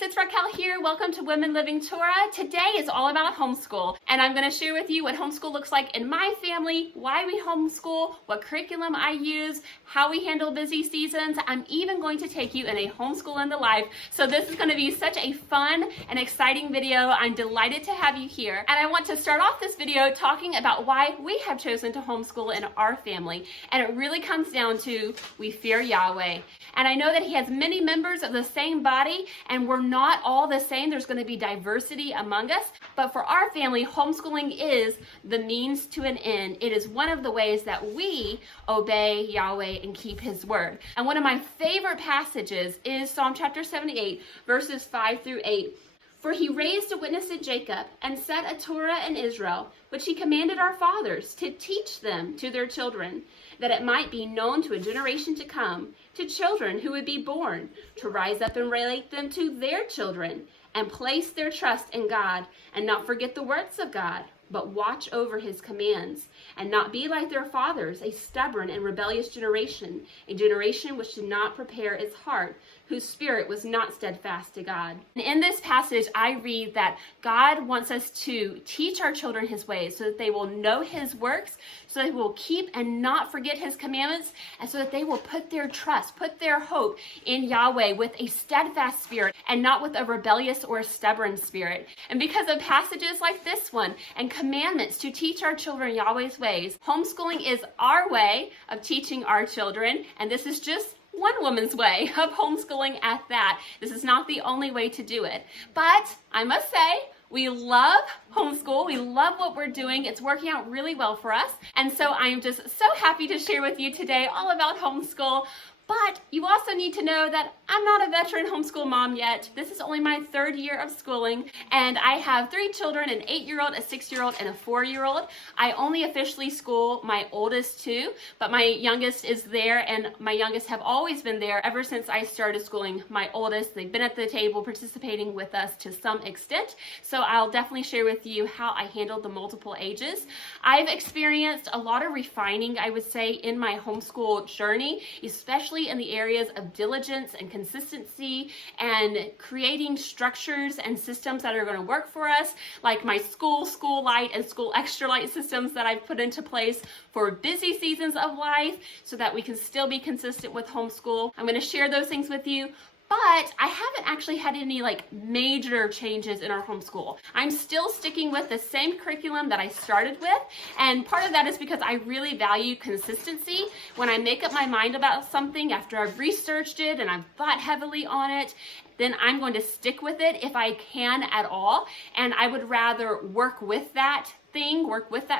ladies, it's Raquel here. Welcome to Women Living Torah. Today is all about homeschool, and I'm going to share with you what homeschool looks like in my family, why we homeschool, what curriculum I use, how we handle busy seasons. I'm even going to take you in a homeschool in the life. So this is going to be such a fun and exciting video. I'm delighted to have you here. And I want to start off this video talking about why we have chosen to homeschool in our family. And it really comes down to we fear Yahweh. And I know that He has many members of the same body, and we're not all the same. There's going to be diversity among us. But for our family, homeschooling is the means to an end. It is one of the ways that we obey Yahweh and keep His word. And one of my favorite passages is Psalm chapter 78, verses 5 through 8. For He raised a witness in Jacob and set a Torah in Israel, which He commanded our fathers to teach them to their children, that it might be known to a generation to come, to children who would be born, to rise up and relate them to their children, and place their trust in God, and not forget the words of God, but watch over His commands, and not be like their fathers, a stubborn and rebellious generation, a generation which did not prepare its heart, whose spirit was not steadfast to God. And in this passage, I read that God wants us to teach our children His ways so that they will know His works, so that they will keep and not forget His commandments, and so that they will put their trust, put their hope in Yahweh with a steadfast spirit and not with a rebellious or a stubborn spirit. And because of passages like this one and commandments to teach our children Yahweh's ways, homeschooling is our way of teaching our children, and this is just one woman's way of homeschooling at that. This is not the only way to do it. But I must say, we love homeschool. We love what we're doing. It's working out really well for us. And so I am just so happy to share with you today all about homeschool. But you also need to know that I'm not a veteran homeschool mom yet. This is only my third year of schooling, and I have 3 children, an 8-year-old, a 6-year-old, and a 4-year-old. I only officially school my oldest 2, but my youngest is there, and my youngest have always been there ever since I started schooling my oldest. They've been at the table participating with us to some extent, so I'll definitely share with you how I handled the multiple ages. I've experienced a lot of refining, I would say, in my homeschool journey, especially in the areas of diligence and consistency and creating structures and systems that are going to work for us, like my school LITE and school extraLITE systems that I've put into place for busy seasons of life so that we can still be consistent with homeschool. I'm going to share those things with you. But I haven't actually had any major changes in our homeschool. I'm still sticking with the same curriculum that I started with, and part of that is because I really value consistency. When I make up my mind about something after I've researched it and I've thought heavily on it, then I'm going to stick with it if I can at all, and I would rather work with that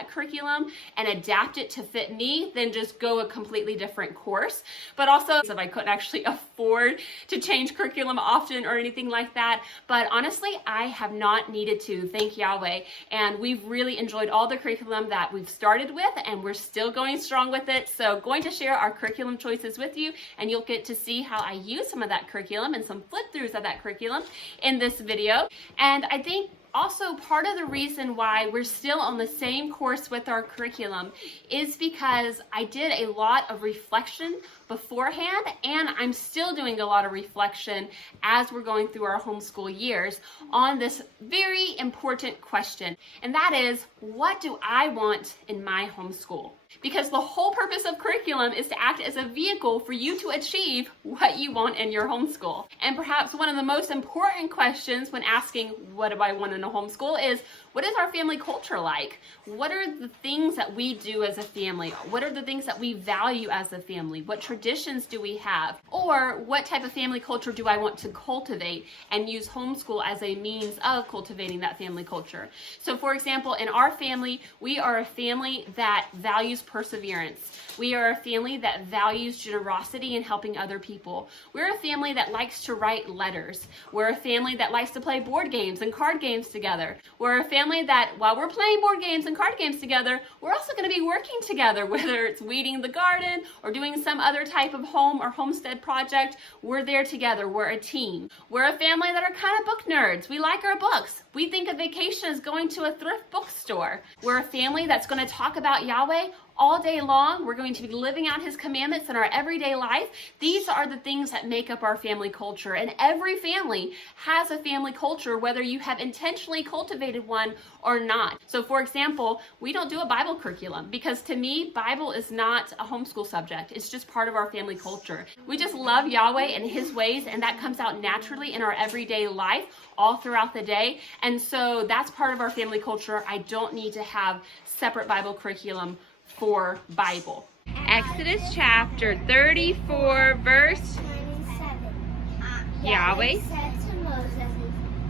curriculum and adapt it to fit me than just go a completely different course. But also, if I couldn't actually afford to change curriculum often or anything like that. But honestly, I have not needed to, thank Yahweh. And we've really enjoyed all the curriculum that we've started with, and we're still going strong with it. So going to share our curriculum choices with you, and you'll get to see how I use some of that curriculum and some flip-throughs of that curriculum in this video. And I think also, part of the reason why we're still on the same course with our curriculum is because I did a lot of reflection beforehand, and I'm still doing a lot of reflection as we're going through our homeschool years on this very important question, and that is, what do I want in my homeschool? Because the whole purpose of curriculum is to act as a vehicle for you to achieve what you want in your homeschool. And perhaps one of the most important questions when asking, what do I want in a homeschool, is, what is our family culture like? What are the things that we do as a family? What are the things that we value as a family? What traditions do we have? Or what type of family culture do I want to cultivate and use homeschool as a means of cultivating that family culture? So for example, in our family, we are a family that values perseverance. We are a family that values generosity and helping other people. We're a family that likes to write letters. We're a family that likes to play board games and card games together. We're a family that, while we're playing board games and card games together, we're also going to be working together, whether it's weeding the garden or doing some other type of home or homestead project. We're there together. We're a team. We're a family that are kind of book nerds. We like our books. We think a vacation is going to a thrift bookstore. We're a family that's going to talk about Yahweh all day long. We're going to be living out his commandments in our everyday life. These are the things that make up our family culture. And every family has a family culture, whether you have intentionally cultivated one or not. So for example, we don't do a Bible curriculum because to me, Bible is not a homeschool subject. It's just part of our family culture. We just love Yahweh and his ways, and that comes out naturally in our everyday life all throughout the day. And so that's part of our family culture. I don't need to have separate Bible curriculum for Bible. Exodus chapter 34, verse 27. Yahweh said to Moses,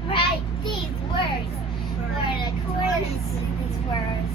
write these words, for in accordance with these words,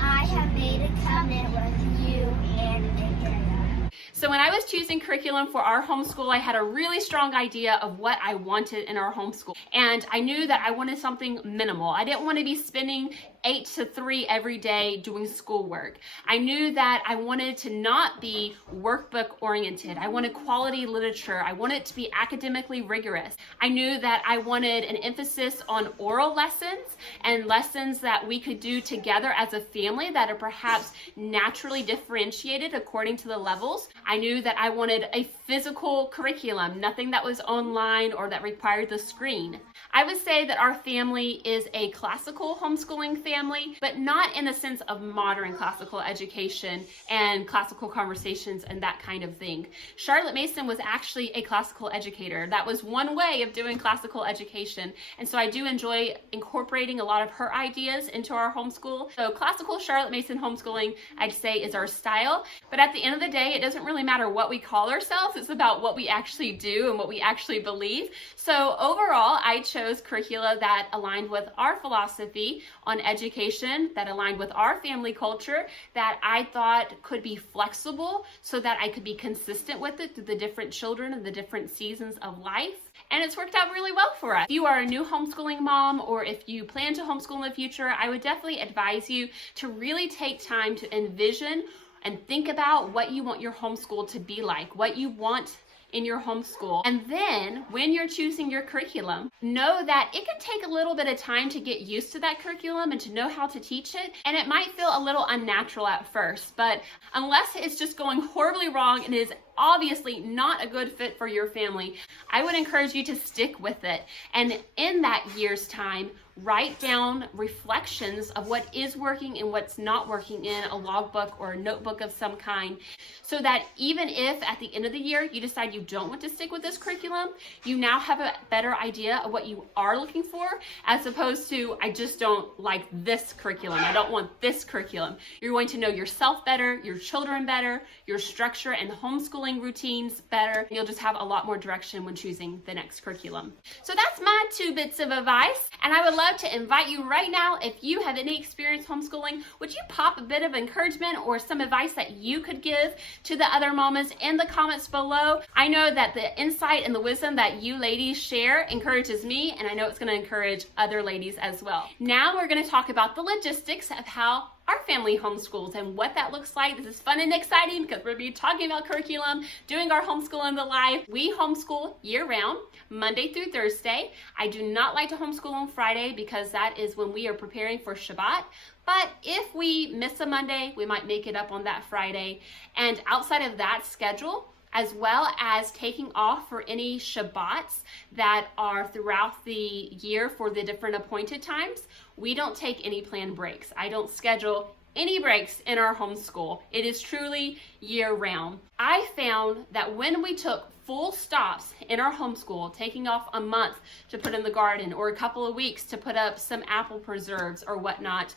I have made a covenant with you and Israel. So when I was choosing curriculum for our homeschool, I had a really strong idea of what I wanted in our homeschool. And I knew that I wanted something minimal. I didn't want to be spending 8 to 3 every day doing schoolwork. I knew that I wanted to not be workbook oriented. I wanted quality literature. I wanted it to be academically rigorous. I knew that I wanted an emphasis on oral lessons and lessons that we could do together as a family that are perhaps naturally differentiated according to the levels. I knew that I wanted a physical curriculum, nothing that was online or that required the screen. I would say that our family is a classical homeschooling family, but not in the sense of modern classical education and classical conversations and that kind of thing. Charlotte Mason was actually a classical educator. That was one way of doing classical education. And so I do enjoy incorporating a lot of her ideas into our homeschool. So classical Charlotte Mason homeschooling, I'd say, is our style. But at the end of the day, it doesn't really matter what we call ourselves. It's about what we actually do and what we actually believe. So overall, I chose curricula that aligned with our philosophy on education, that aligned with our family culture, that I thought could be flexible so that I could be consistent with it through the different children and the different seasons of life. And it's worked out really well for us. If you are a new homeschooling mom, or if you plan to homeschool in the future, I would definitely advise you to really take time to envision and think about what you want your homeschool to be like, what you want in your homeschool. And then when you're choosing your curriculum, know that it can take a little bit of time to get used to that curriculum and to know how to teach it. And it might feel a little unnatural at first, but unless it's just going horribly wrong and is obviously not a good fit for your family, I would encourage you to stick with it. And in that year's time, write down reflections of what is working and what's not working in a logbook or a notebook of some kind, so that even if at the end of the year you decide you don't want to stick with this curriculum, you now have a better idea of what you are looking for, as opposed to, I just don't like this curriculum, I don't want this curriculum. You're going to know yourself better, your children better, your structure and homeschooling routines better. You'll just have a lot more direction when choosing the next curriculum. So that's my 2 bits of advice, and I would love to invite you right now, if you have any experience homeschooling, would you pop a bit of encouragement or some advice that you could give to the other mamas in the comments below? I know that the insight and the wisdom that you ladies share encourages me, and I know it's going to encourage other ladies as well. Now we're going to talk about the logistics of how our family homeschools and what that looks like. This is fun and exciting because we're going to be talking about curriculum, doing our homeschool in the life. We homeschool year-round, Monday through Thursday. I do not like to homeschool on Friday because that is when we are preparing for Shabbat. But if we miss a Monday, we might make it up on that Friday. And outside of that schedule, as well as taking off for any Shabbats that are throughout the year for the different appointed times, we don't take any planned breaks. I don't schedule any breaks in our homeschool. It is truly year-round. I found that when we took full stops in our homeschool, taking off a month to put in the garden or a couple of weeks to put up some apple preserves or whatnot,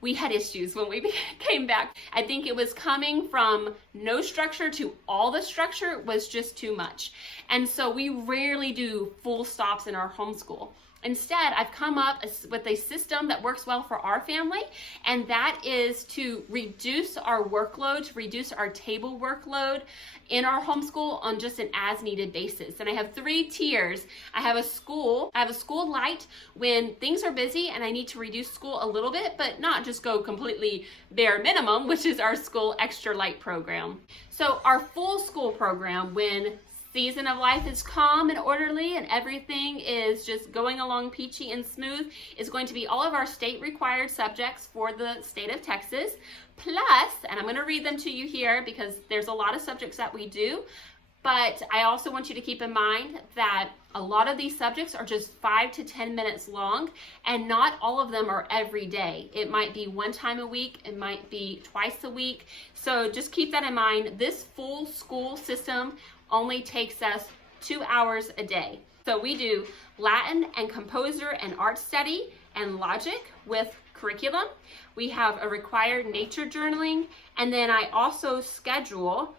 we had issues when we came back. I think it was coming from no structure to all the structure was just too much. And so we rarely do full stops in our homeschool. Instead, I've come up with a system that works well for our family, and that is to reduce our workload, to reduce our table workload in our homeschool on just an as-needed basis. And I have 3 tiers. I have a school LITE when things are busy and I need to reduce school a little bit, but not just go completely bare minimum, which is our school extraLITE program. So our full school program, when season of life is calm and orderly and everything is just going along peachy and smooth is going to be all of our state required subjects for the state of Texas. Plus, and I'm going to read them to you here because there's a lot of subjects that we do, but I also want you to keep in mind that a lot of these subjects are just 5 to 10 minutes long, and not all of them are every day. It might be one time a week, it might be twice a week. So just keep that in mind. This full school system only takes us 2 hours a day. So we do Latin and composer and art study and logic with curriculum. We have a required nature journaling, and then I also schedule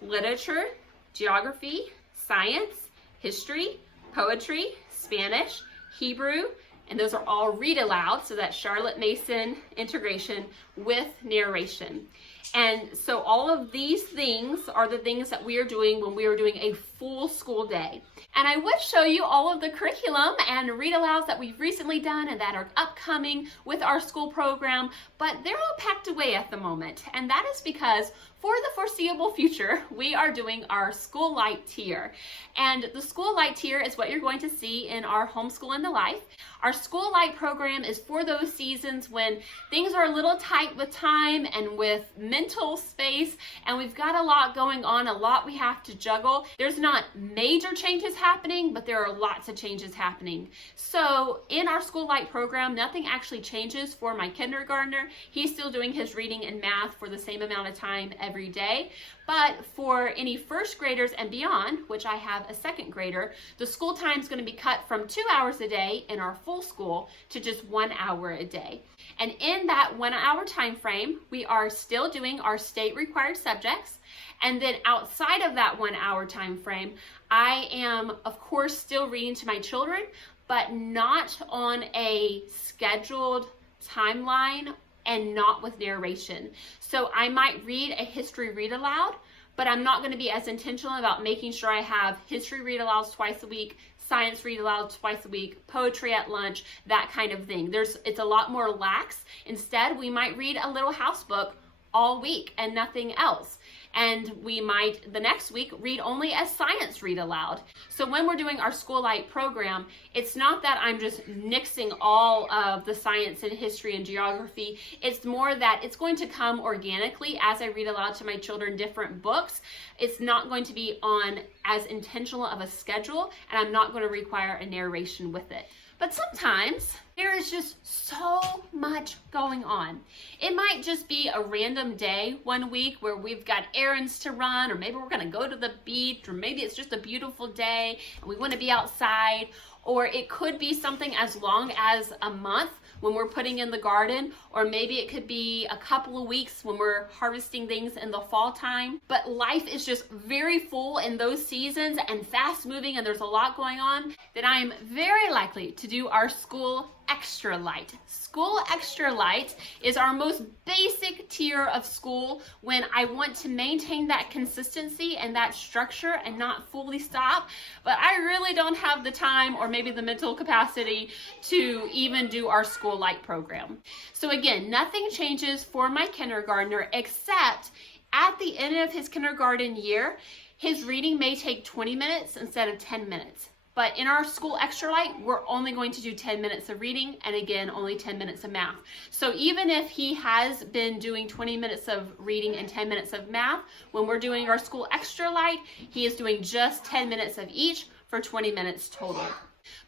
literature, geography, science, history, poetry, Spanish, Hebrew, and those are all read aloud, so that's Charlotte Mason integration with narration. And so all of these things are the things that we are doing when we are doing a full school day. And I would show you all of the curriculum and read alouds that we've recently done and that are upcoming with our school program, but they're all packed away at the moment. And that is because for the foreseeable future, we are doing our School LITE tier. And the School LITE tier is what you're going to see in our Homeschool in the Life. Our School LITE program is for those seasons when things are a little tight with time and with mental space, and we've got a lot going on, a lot we have to juggle. There's not major changes happening, but there are lots of changes happening. So in our School LITE program, nothing actually changes for my kindergartner. He's still doing his reading and math for the same amount of time every day. But for any first graders and beyond, which I have a second grader, the school time is going to be cut from 2 hours a day in our full school to just 1 hour a day. And in that 1 hour time frame, we are still doing our state required subjects. And then outside of that 1 hour time frame, I am, of course, still reading to my children, but not on a scheduled timeline and not with narration. So I might read a history read aloud, but I'm not going to be as intentional about making sure I have history read alouds twice a week, science read aloud twice a week, poetry at lunch, that kind of thing. It's a lot more lax. Instead, we might read a little house book all week and nothing else. And we might, the next week, read only a science read aloud. So when we're doing our School LITE program, it's not that I'm just nixing all of the science and history and geography. It's more that it's going to come organically as I read aloud to my children different books. It's not going to be on as intentional of a schedule, and I'm not going to require a narration with it. But sometimes there is just so much going on. It might just be a random day one week where we've got errands to run, or maybe we're going to go to the beach, or maybe it's just a beautiful day and we want to be outside. Or it could be something as long as a month when we're putting in the garden, or maybe it could be a couple of weeks when we're harvesting things in the fall time. But life is just very full in those seasons and fast moving, and there's a lot going on, that I am very likely to do our School extraLITE. School extraLITE is our most basic tier of school when I want to maintain that consistency and that structure and not fully stop, but I really don't have the time or maybe the mental capacity to even do our School LITE program. So again, nothing changes for my kindergartner except at the end of his kindergarten year, his reading may take 20 minutes instead of 10 minutes. But in our School extraLITE, we're only going to do 10 minutes of reading, and again, only 10 minutes of math. So even if he has been doing 20 minutes of reading and 10 minutes of math, when we're doing our School extraLITE, he is doing just 10 minutes of each for 20 minutes total.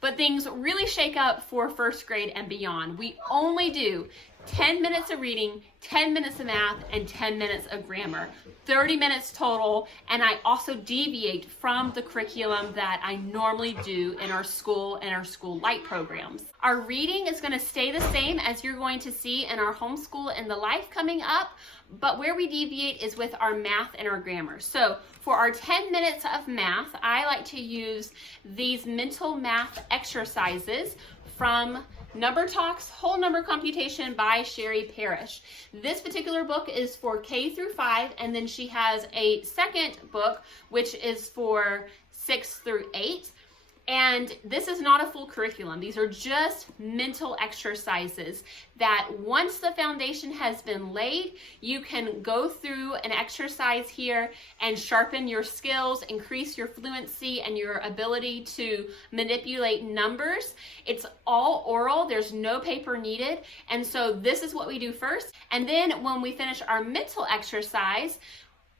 But things really shake up for first grade and beyond. We only do 10 minutes of reading, 10 minutes of math, and 10 minutes of grammar. 30 minutes total, and I also deviate from the curriculum that I normally do in our school and our School LITE programs. Our reading is going to stay the same as you're going to see in our Homeschool in the Life coming up, but where we deviate is with our math and our grammar. So for our 10 minutes of math, I like to use these mental math exercises from Number Talks, Whole Number Computation by Shurley Parrish. This particular book is for K through 5, and then she has a second book which is for 6 through 8. And this is not a full curriculum. These are just mental exercises that once the foundation has been laid, you can go through an exercise here and sharpen your skills, increase your fluency and your ability to manipulate numbers. It's all oral, there's no paper needed. And so this is what we do first. And then when we finish our mental exercise,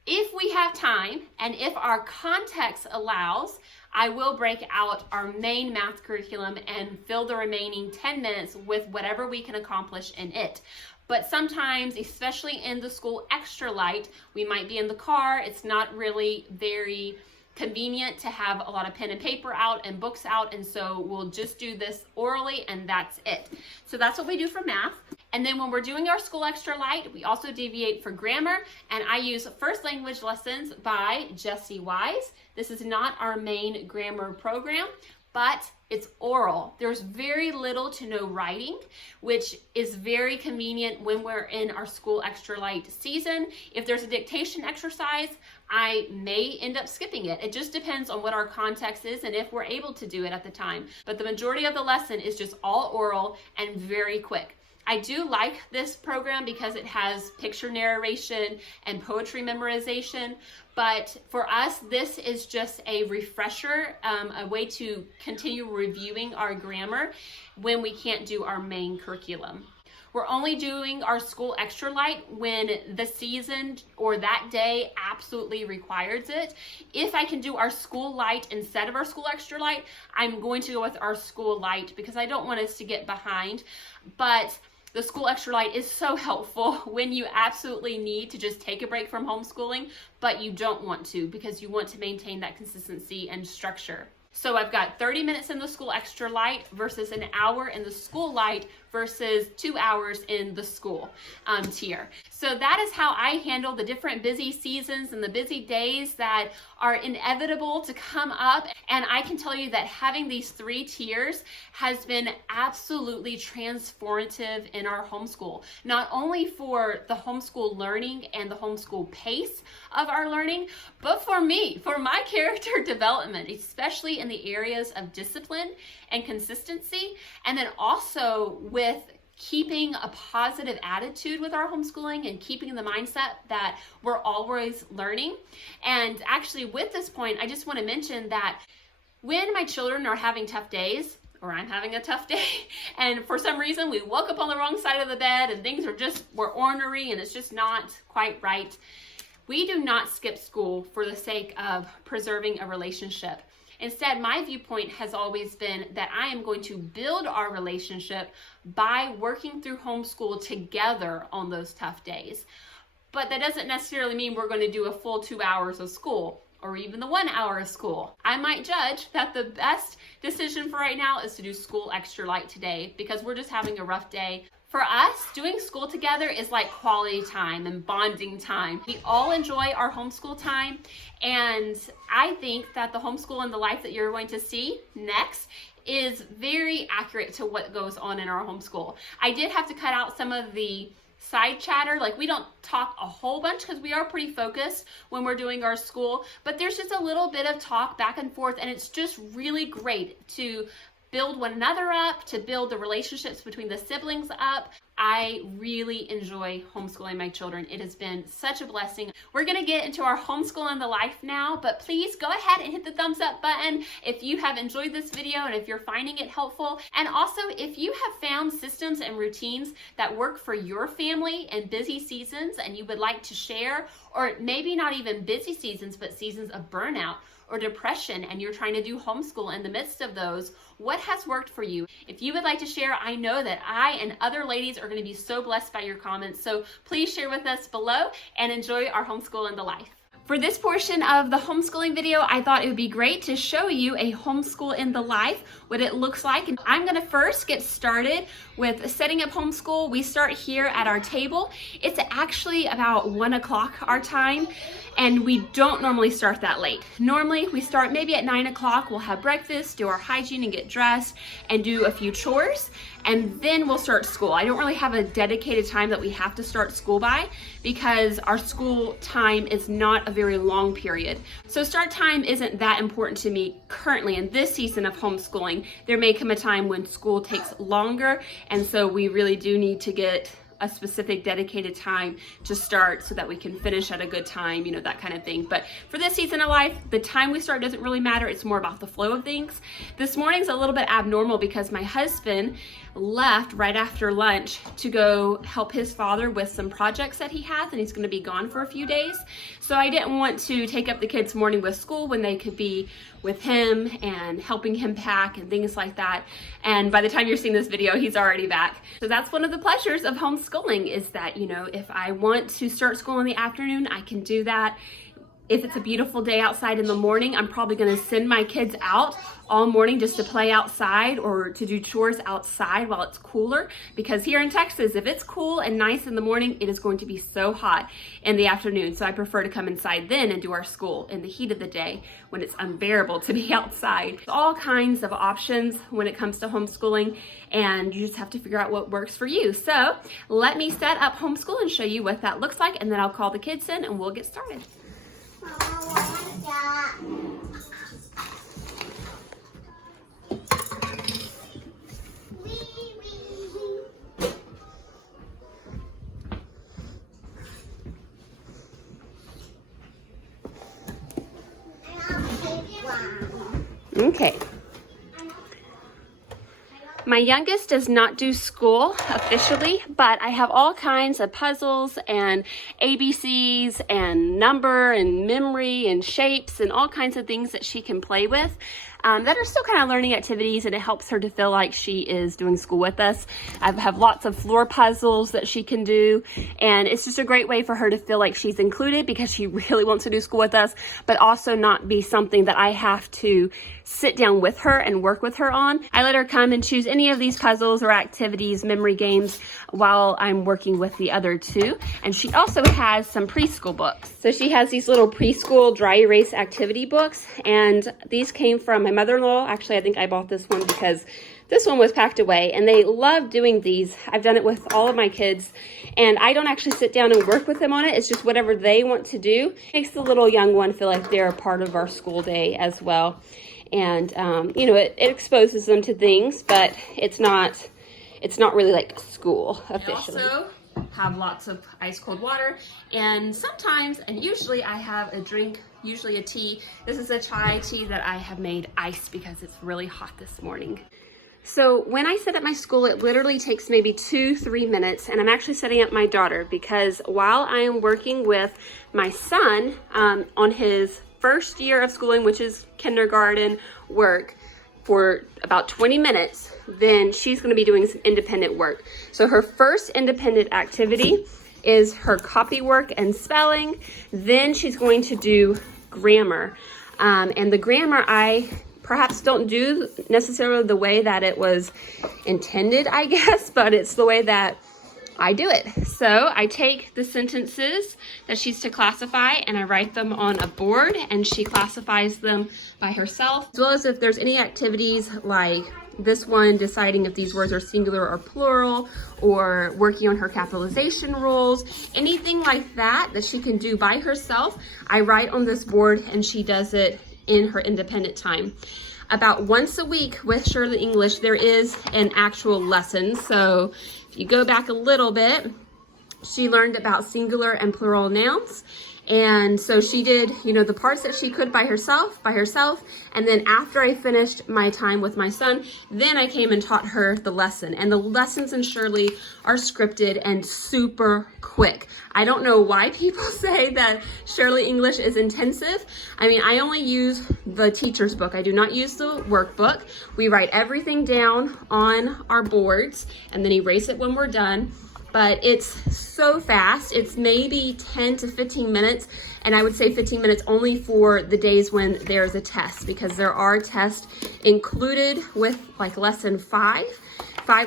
if we have time and if our context allows, I will break out our main math curriculum and fill the remaining 10 minutes with whatever we can accomplish in it. But sometimes, especially in the school extraLITE, we might be in the car. It's not really very convenient to have a lot of pen and paper out and books out, and so we'll just do this orally and that's it. So that's what we do for math. And then when we're doing our school extraLITE, we also deviate for grammar, and I use First Language Lessons by Jessie Wise. This is not our main grammar program, but it's oral. There's very little to no writing, which is very convenient when we're in our school extraLITE season. If there's a dictation exercise, I may end up skipping it. It just depends on what our context is and if we're able to do it at the time. But the majority of the lesson is just all oral and very quick. I do like this program because it has picture narration and poetry memorization, but for us, this is just a refresher, a way to continue reviewing our grammar when we can't do our main curriculum. We're only doing our school extraLITE when the season or that day absolutely requires it. If I can do our school LITE instead of our school extraLITE, I'm going to go with our school LITE because I don't want us to get behind. But the school extraLITE is so helpful when you absolutely need to just take a break from homeschooling, but you don't want to because you want to maintain that consistency and structure. So I've got 30 minutes in the school extraLITE versus an hour in the school LITE versus 2 hours in the school tier. So that is how I handle the different busy seasons and the busy days that are inevitable to come up. And I can tell you that having these 3 tiers has been absolutely transformative in our homeschool. Not only for the homeschool learning and the homeschool pace of our learning, but for me, for my character development, especially in the areas of discipline and consistency, and then also with keeping a positive attitude with our homeschooling and keeping the mindset that we're always learning. And actually with this point, I just want to mention that when my children are having tough days, or I'm having a tough day, and for some reason we woke up on the wrong side of the bed and things were ornery and it's just not quite right, we do not skip school for the sake of preserving a relationship. Instead, my viewpoint has always been that I am going to build our relationship by working through homeschool together on those tough days. But that doesn't necessarily mean we're going to do a full 2 hours of school or even the 1 hour of school. I might judge that the best decision for right now is to do school extraLITE today because we're just having a rough day. For us, doing school together is like quality time and bonding time. We all enjoy our homeschool time, and I think that the homeschool and the life that you're going to see next is very accurate to what goes on in our homeschool. I did have to cut out some of the side chatter, like we don't talk a whole bunch because we are pretty focused when we're doing our school, but there's just a little bit of talk back and forth, and it's just really great to build one another up, to build the relationships between the siblings up. I really enjoy homeschooling my children. It has been such a blessing. We're gonna get into our homeschool and the life now, but please go ahead and hit the thumbs up button if you have enjoyed this video and if you're finding it helpful. And also, if you have found systems and routines that work for your family in busy seasons and you would like to share, or maybe not even busy seasons, but seasons of burnout or depression, and you're trying to do homeschool in the midst of those, what has worked for you? If you would like to share, I know that I and other ladies are going to be so blessed by your comments, so please share with us below and enjoy our homeschool and the life. For this portion of the homeschooling video, I thought it would be great to show you a homeschool in the life, what it looks like. And I'm gonna first get started with setting up homeschool. We start here at our table. It's actually about 1 o'clock our time. And we don't normally start that late. Normally we start maybe at 9 o'clock, we'll have breakfast, do our hygiene and get dressed and do a few chores, and then we'll start school. I don't really have a dedicated time that we have to start school by because our school time is not a very long period. So start time isn't that important to me currently in this season of homeschooling. There may come a time when school takes longer, and so we really do need to get a specific dedicated time to start so that we can finish at a good time, you know, that kind of thing. But for this season of life, the time we start doesn't really matter. It's more about the flow of things. This morning's a little bit abnormal because my husband left right after lunch to go help his father with some projects that he has, and he's going to be gone for a few days. So I didn't want to take up the kids' morning with school when they could be with him and helping him pack and things like that. And by the time you're seeing this video, he's already back. So that's one of the pleasures of homeschooling, is that, you know, if I want to start school in the afternoon, I can do that. If it's a beautiful day outside in the morning, I'm probably going to send my kids out all morning just to play outside or to do chores outside while it's cooler, because here in Texas, if it's cool and nice in the morning, it is going to be so hot in the afternoon. So I prefer to come inside then and do our school in the heat of the day when it's unbearable to be outside. All kinds of options when it comes to homeschooling, and you just have to figure out what works for you. So let me set up homeschool and show you what that looks like, and then I'll call the kids in and we'll get started. Okay. My youngest does not do school officially, but I have all kinds of puzzles and ABCs and number and memory and shapes and all kinds of things that she can play with that are still kind of learning activities, and it helps her to feel like she is doing school with us. I have lots of floor puzzles that she can do, and it's just a great way for her to feel like she's included because she really wants to do school with us, but also not be something that I have to sit down with her and work with her on. I let her come and choose any of these puzzles or activities, memory games, while I'm working with the other two. And she also has some preschool books. So she has these little preschool dry erase activity books, and these came from my mother-in-law. Actually, I think I bought this one because this one was packed away, and they love doing these. I've done it with all of my kids, and I don't actually sit down and work with them on it. It's just whatever they want to do. It makes the little young one feel like they're a part of our school day as well. And, you know, it exposes them to things, but it's not really like school officially. I also have lots of ice cold water, and sometimes, and usually I have a drink, usually a tea. This is a chai tea that I have made iced because it's really hot this morning. So when I set up my school, it literally takes maybe 2-3 minutes, and I'm actually setting up my daughter because while I am working with my son on his first year of schooling, which is kindergarten work, for about 20 minutes, then she's going to be doing some independent work. So her first independent activity is her copywork and spelling. Then she's going to do grammar. And the grammar I perhaps don't do necessarily the way that it was intended, I guess, but it's the way that I do it. So I take the sentences that she's to classify and I write them on a board, and she classifies them by herself, as well as if there's any activities like this one, deciding if these words are singular or plural, or working on her capitalization rules, anything like that that she can do by herself, I write on this board and she does it in her independent time. About once a week with Shurley English, there is an actual lesson. So if you go back a little bit, she learned about singular and plural nouns. And so she did, you know, the parts that she could by herself. And then after I finished my time with my son, then I came and taught her the lesson. And the lessons in Shurley are scripted and super quick. I don't know why people say that Shurley English is intensive. I mean, I only use the teacher's book. I do not use the workbook. We write everything down on our boards and then erase it when we're done. But it's so fast. It's maybe 10 to 15 minutes. And I would say 15 minutes only for the days when there's a test, because there are tests included with like lesson 5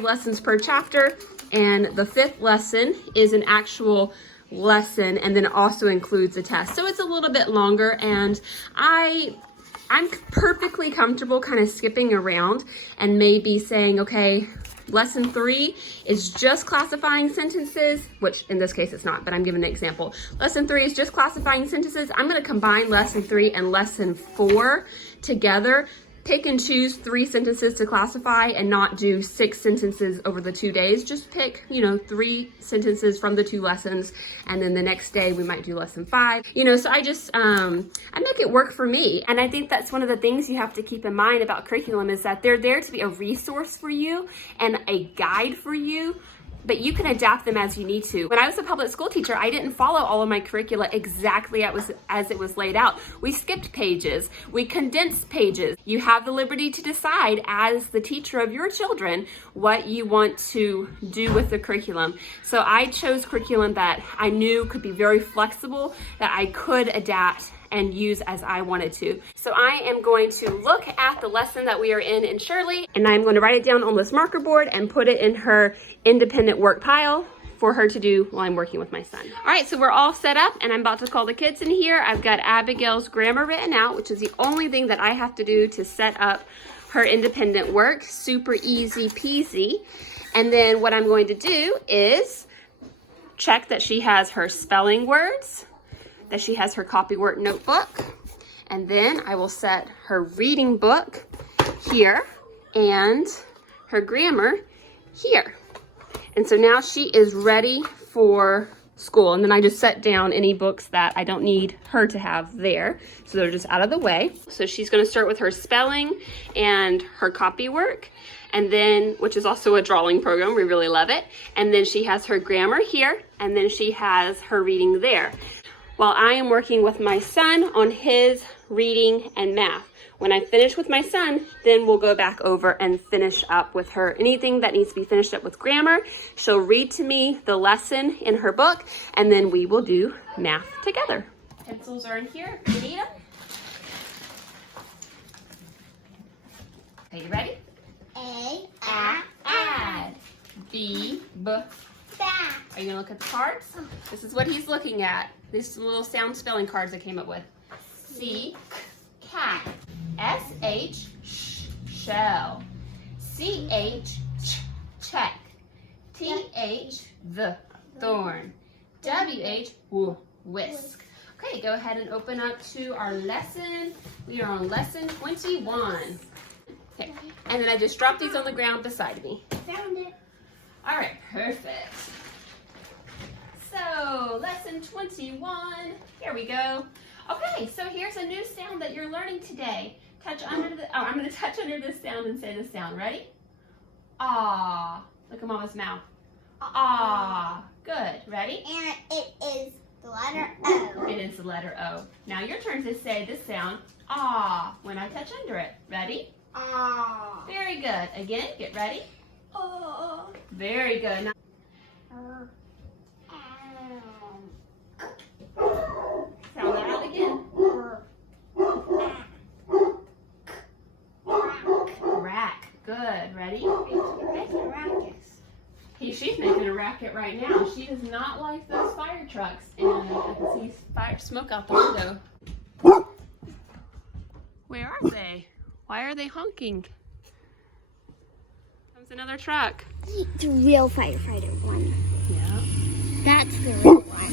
lessons per chapter. And the 5th lesson is an actual lesson, and then also includes a test. So it's a little bit longer, and I'm perfectly comfortable kind of skipping around and maybe saying, okay, lesson 3 is just classifying sentences, which in this case it's not, but I'm giving an example. Lesson 3 is just classifying sentences. I'm going to combine lesson 3 and lesson 4 together. Pick and choose 3 sentences to classify and not do 6 sentences over the 2 days. Just pick, 3 sentences from the 2 lessons, and then the next day we might do lesson 5. So I just, I make it work for me. And I think that's one of the things you have to keep in mind about curriculum is that they're there to be a resource for you and a guide for you, but you can adapt them as you need to. When I was a public school teacher, I didn't follow all of my curricula exactly as it was laid out. We skipped pages, we condensed pages. You have the liberty to decide as the teacher of your children what you want to do with the curriculum. So I chose curriculum that I knew could be very flexible, that I could adapt and use as I wanted to. So I am going to look at the lesson that we are in Shurley, and I'm going to write it down on this marker board and put it in her independent work pile for her to do while I'm working with my son. All right, so we're all set up, and I'm about to call the kids in here. I've got Abigail's grammar written out, which is the only thing that I have to do to set up her independent work. Super easy peasy. And then what I'm going to do is check that she has her spelling words, that she has her Copywork notebook, and then I will set her reading book here and her grammar here. And so now she is ready for school. And then I just set down any books that I don't need her to have there, so they're just out of the way. So she's going to start with her spelling and her Copywork, and then, which is also a drawing program, we really love it. And then she has her grammar here, and then she has her reading there, while I am working with my son on his reading and math. When I finish with my son, then we'll go back over and finish up with her. Anything that needs to be finished up with grammar, she'll read to me the lesson in her book, and then we will do math together. Pencils are in here if you need them. Are you ready? A, Add. B, back. Are you gonna look at the cards? This is what he's looking at. These little sound spelling cards I came up with. C, cat. S-H, shell. C-H, check. T-H, the, thorn. W-H, whisk. Okay, go ahead and open up to our lesson. We are on lesson 21. Okay, and then I just dropped these on the ground beside me. Found it. All right, perfect. So, lesson 21, here we go. Okay, so here's a new sound that you're learning today. I'm gonna touch under this sound and say this sound. Ready? Ah. Look at Mama's mouth. Ah. Good. Ready? And it is the letter O. It is the letter O. Now your turn to say this sound, ah, when I touch under it. Ready? Ah. Very good. Again, get ready. Oh. Very good. Now, sound that out again. Rack. Good. Ready? She's making a racket right now. She does not like those fire trucks, and I can see fire smoke out the window. Where are they? Why are they honking? Comes another truck. The real firefighter one. Yeah. That's the real one.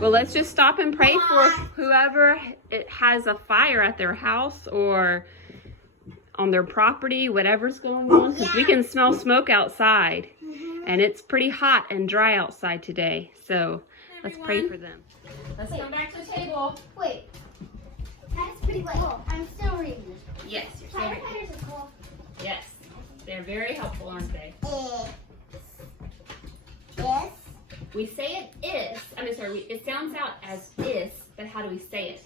Well, let's just stop and pray for whoever has a fire at their house or on their property, whatever's going on, because we can smell smoke outside, and it's pretty hot and dry outside today. So let's pray for them. Let's come back to the table. Wait. That's pretty late. I'm still reading this. Yes, you're still reading. Firefighters are cool. Yes, they're very helpful, aren't they? Yes. We say it is. It sounds out as is, but how do we say it?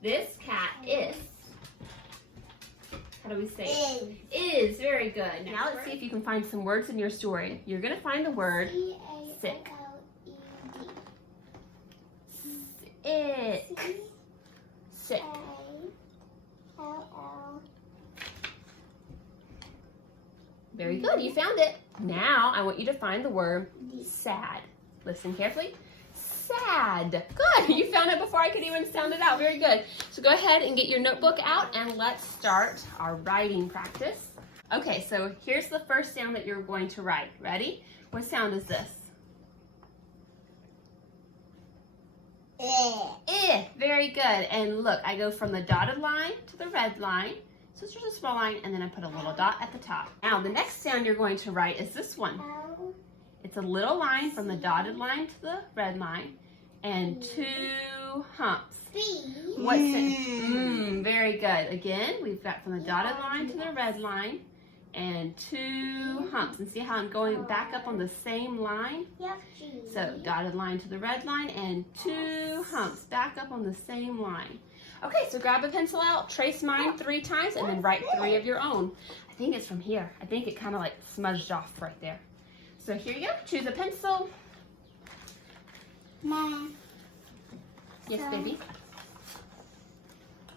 This cat is. How do we say it? Is. Very good. Now let's see if you can find some words in your story. You're going to find the word sick. Sick. Sick. Very good. You found it. Now I want you to find the word sad. Listen carefully. Sad. Good. You found it before I could even sound it out. Very good. So go ahead and get your notebook out and let's start our writing practice. Okay, so here's the first sound that you're going to write. Ready? What sound is this? Very good. And look, I go from the dotted line to the red line. So it's just a small line, and then I put a little dot at the top. Now, the next sound you're going to write is this one. It's a little line from the dotted line to the red line, and 2 humps. What's it? Very good. Again, we've got from the dotted line to the red line, and 2 humps. And see how I'm going back up on the same line? So dotted line to the red line, and 2 humps back up on the same line. Okay, so grab a pencil out, trace mine 3 times, and then write 3 of your own. I think it's from here. I think it kind of like smudged off right there. So here you go. Choose a pencil. Mom. Yes, baby.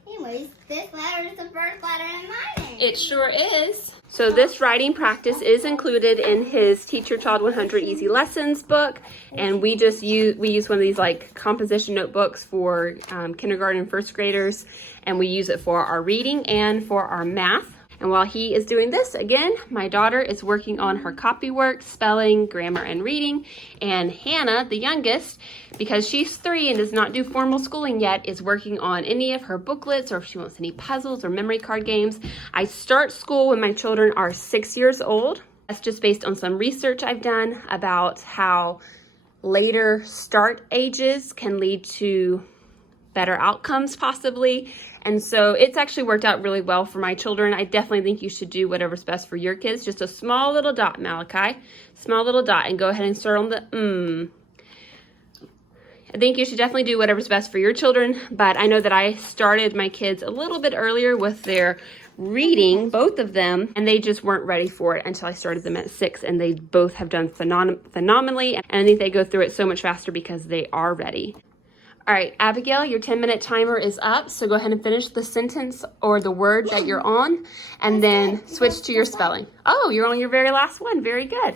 Anyways, this letter is the first letter in my name. It sure is. So this writing practice is included in his Teach Your Child 100 Easy Lessons book, and we use one of these like composition notebooks for kindergarten and first graders, and we use it for our reading and for our math. And while he is doing this, again, my daughter is working on her copywork, spelling, grammar, and reading. And Hannah, the youngest, because she's 3 and does not do formal schooling yet, is working on any of her booklets or if she wants any puzzles or memory card games. I start school when my children are 6 years old. That's just based on some research I've done about how later start ages can lead to better outcomes possibly. And so it's actually worked out really well for my children. I definitely think you should do whatever's best for your kids. Just a small little dot, Malachi. Small little dot, and go ahead and start on the I think you should definitely do whatever's best for your children, but I know that I started my kids a little bit earlier with their reading, both of them, and they just weren't ready for it until I started them at 6, and they both have done phenomenally, and I think they go through it so much faster because they are ready. All right, Abigail, your 10-minute timer is up, so go ahead and finish the sentence or the word that you're on, and then switch to your spelling. Oh, you're on your very last one. Very good.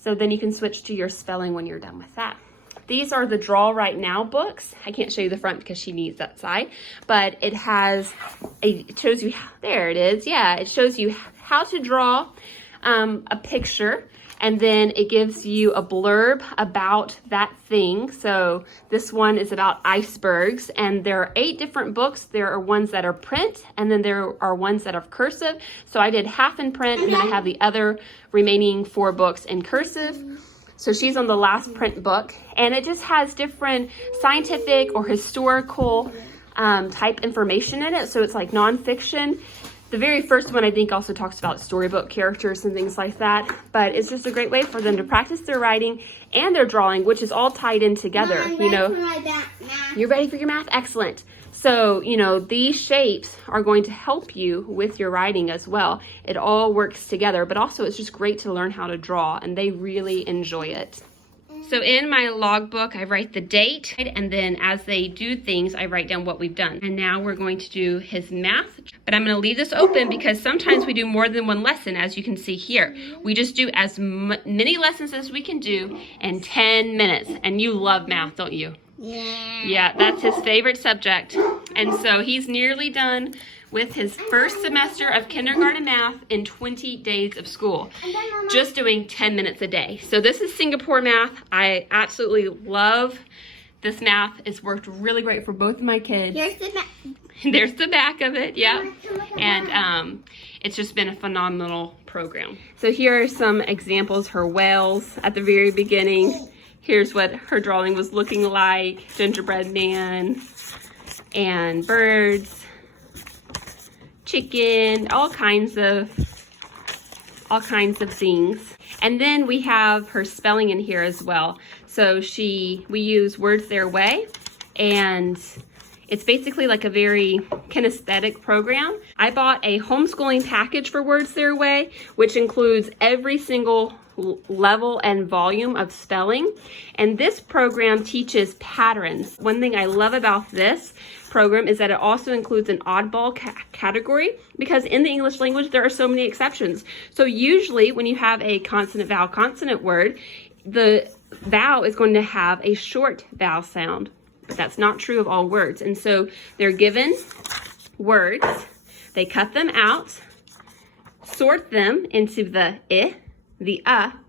So then you can switch to your spelling when you're done with that. These are the Draw Right Now books. I can't show you the front because she needs that side, but it shows you, there it is. Yeah, it shows you how to draw a picture, and then it gives you a blurb about that thing. So this one is about icebergs, and there are 8 different books. There are ones that are print, and then there are ones that are cursive. So I did half in print, and then I have the other remaining 4 books in cursive. So she's on the last print book, and it just has different scientific or historical type information in it. So it's like nonfiction. The very first one, I think, also talks about storybook characters and things like that. But it's just a great way for them to practice their writing and their drawing, which is all tied in together. Mom, you know, math. You're ready for your math? Excellent. So, you know, these shapes are going to help you with your writing as well. It all works together, but also it's just great to learn how to draw, and they really enjoy it. So in my logbook, I write the date, and then as they do things, I write down what we've done. And now we're going to do his math, but I'm going to leave this open because sometimes we do more than one lesson, as you can see here. We just do as many lessons as we can do in 10 minutes. And you love math, don't you? Yeah. Yeah, that's his favorite subject. And so he's nearly done with his first semester of kindergarten math in 20 days of school, just doing 10 minutes a day. So this is Singapore math. I absolutely love this math. It's worked really great for both of my kids. Here's the back. There's the back of it, yeah. And it's just been a phenomenal program. So here are some examples, her whales at the very beginning. Here's what her drawing was looking like, gingerbread man and birds, chicken, all kinds of things. And then we have her spelling in here as well. So we use Words Their Way, and it's basically like a very kinesthetic program. I bought a homeschooling package for Words Their Way, which includes every single level and volume of spelling, and this program teaches patterns. One thing I love about this program is that it also includes an oddball category, because in the English language there are so many exceptions. So usually when you have a consonant vowel consonant word, the vowel is going to have a short vowel sound, but that's not true of all words. And so they're given words, they cut them out, sort them into the I, the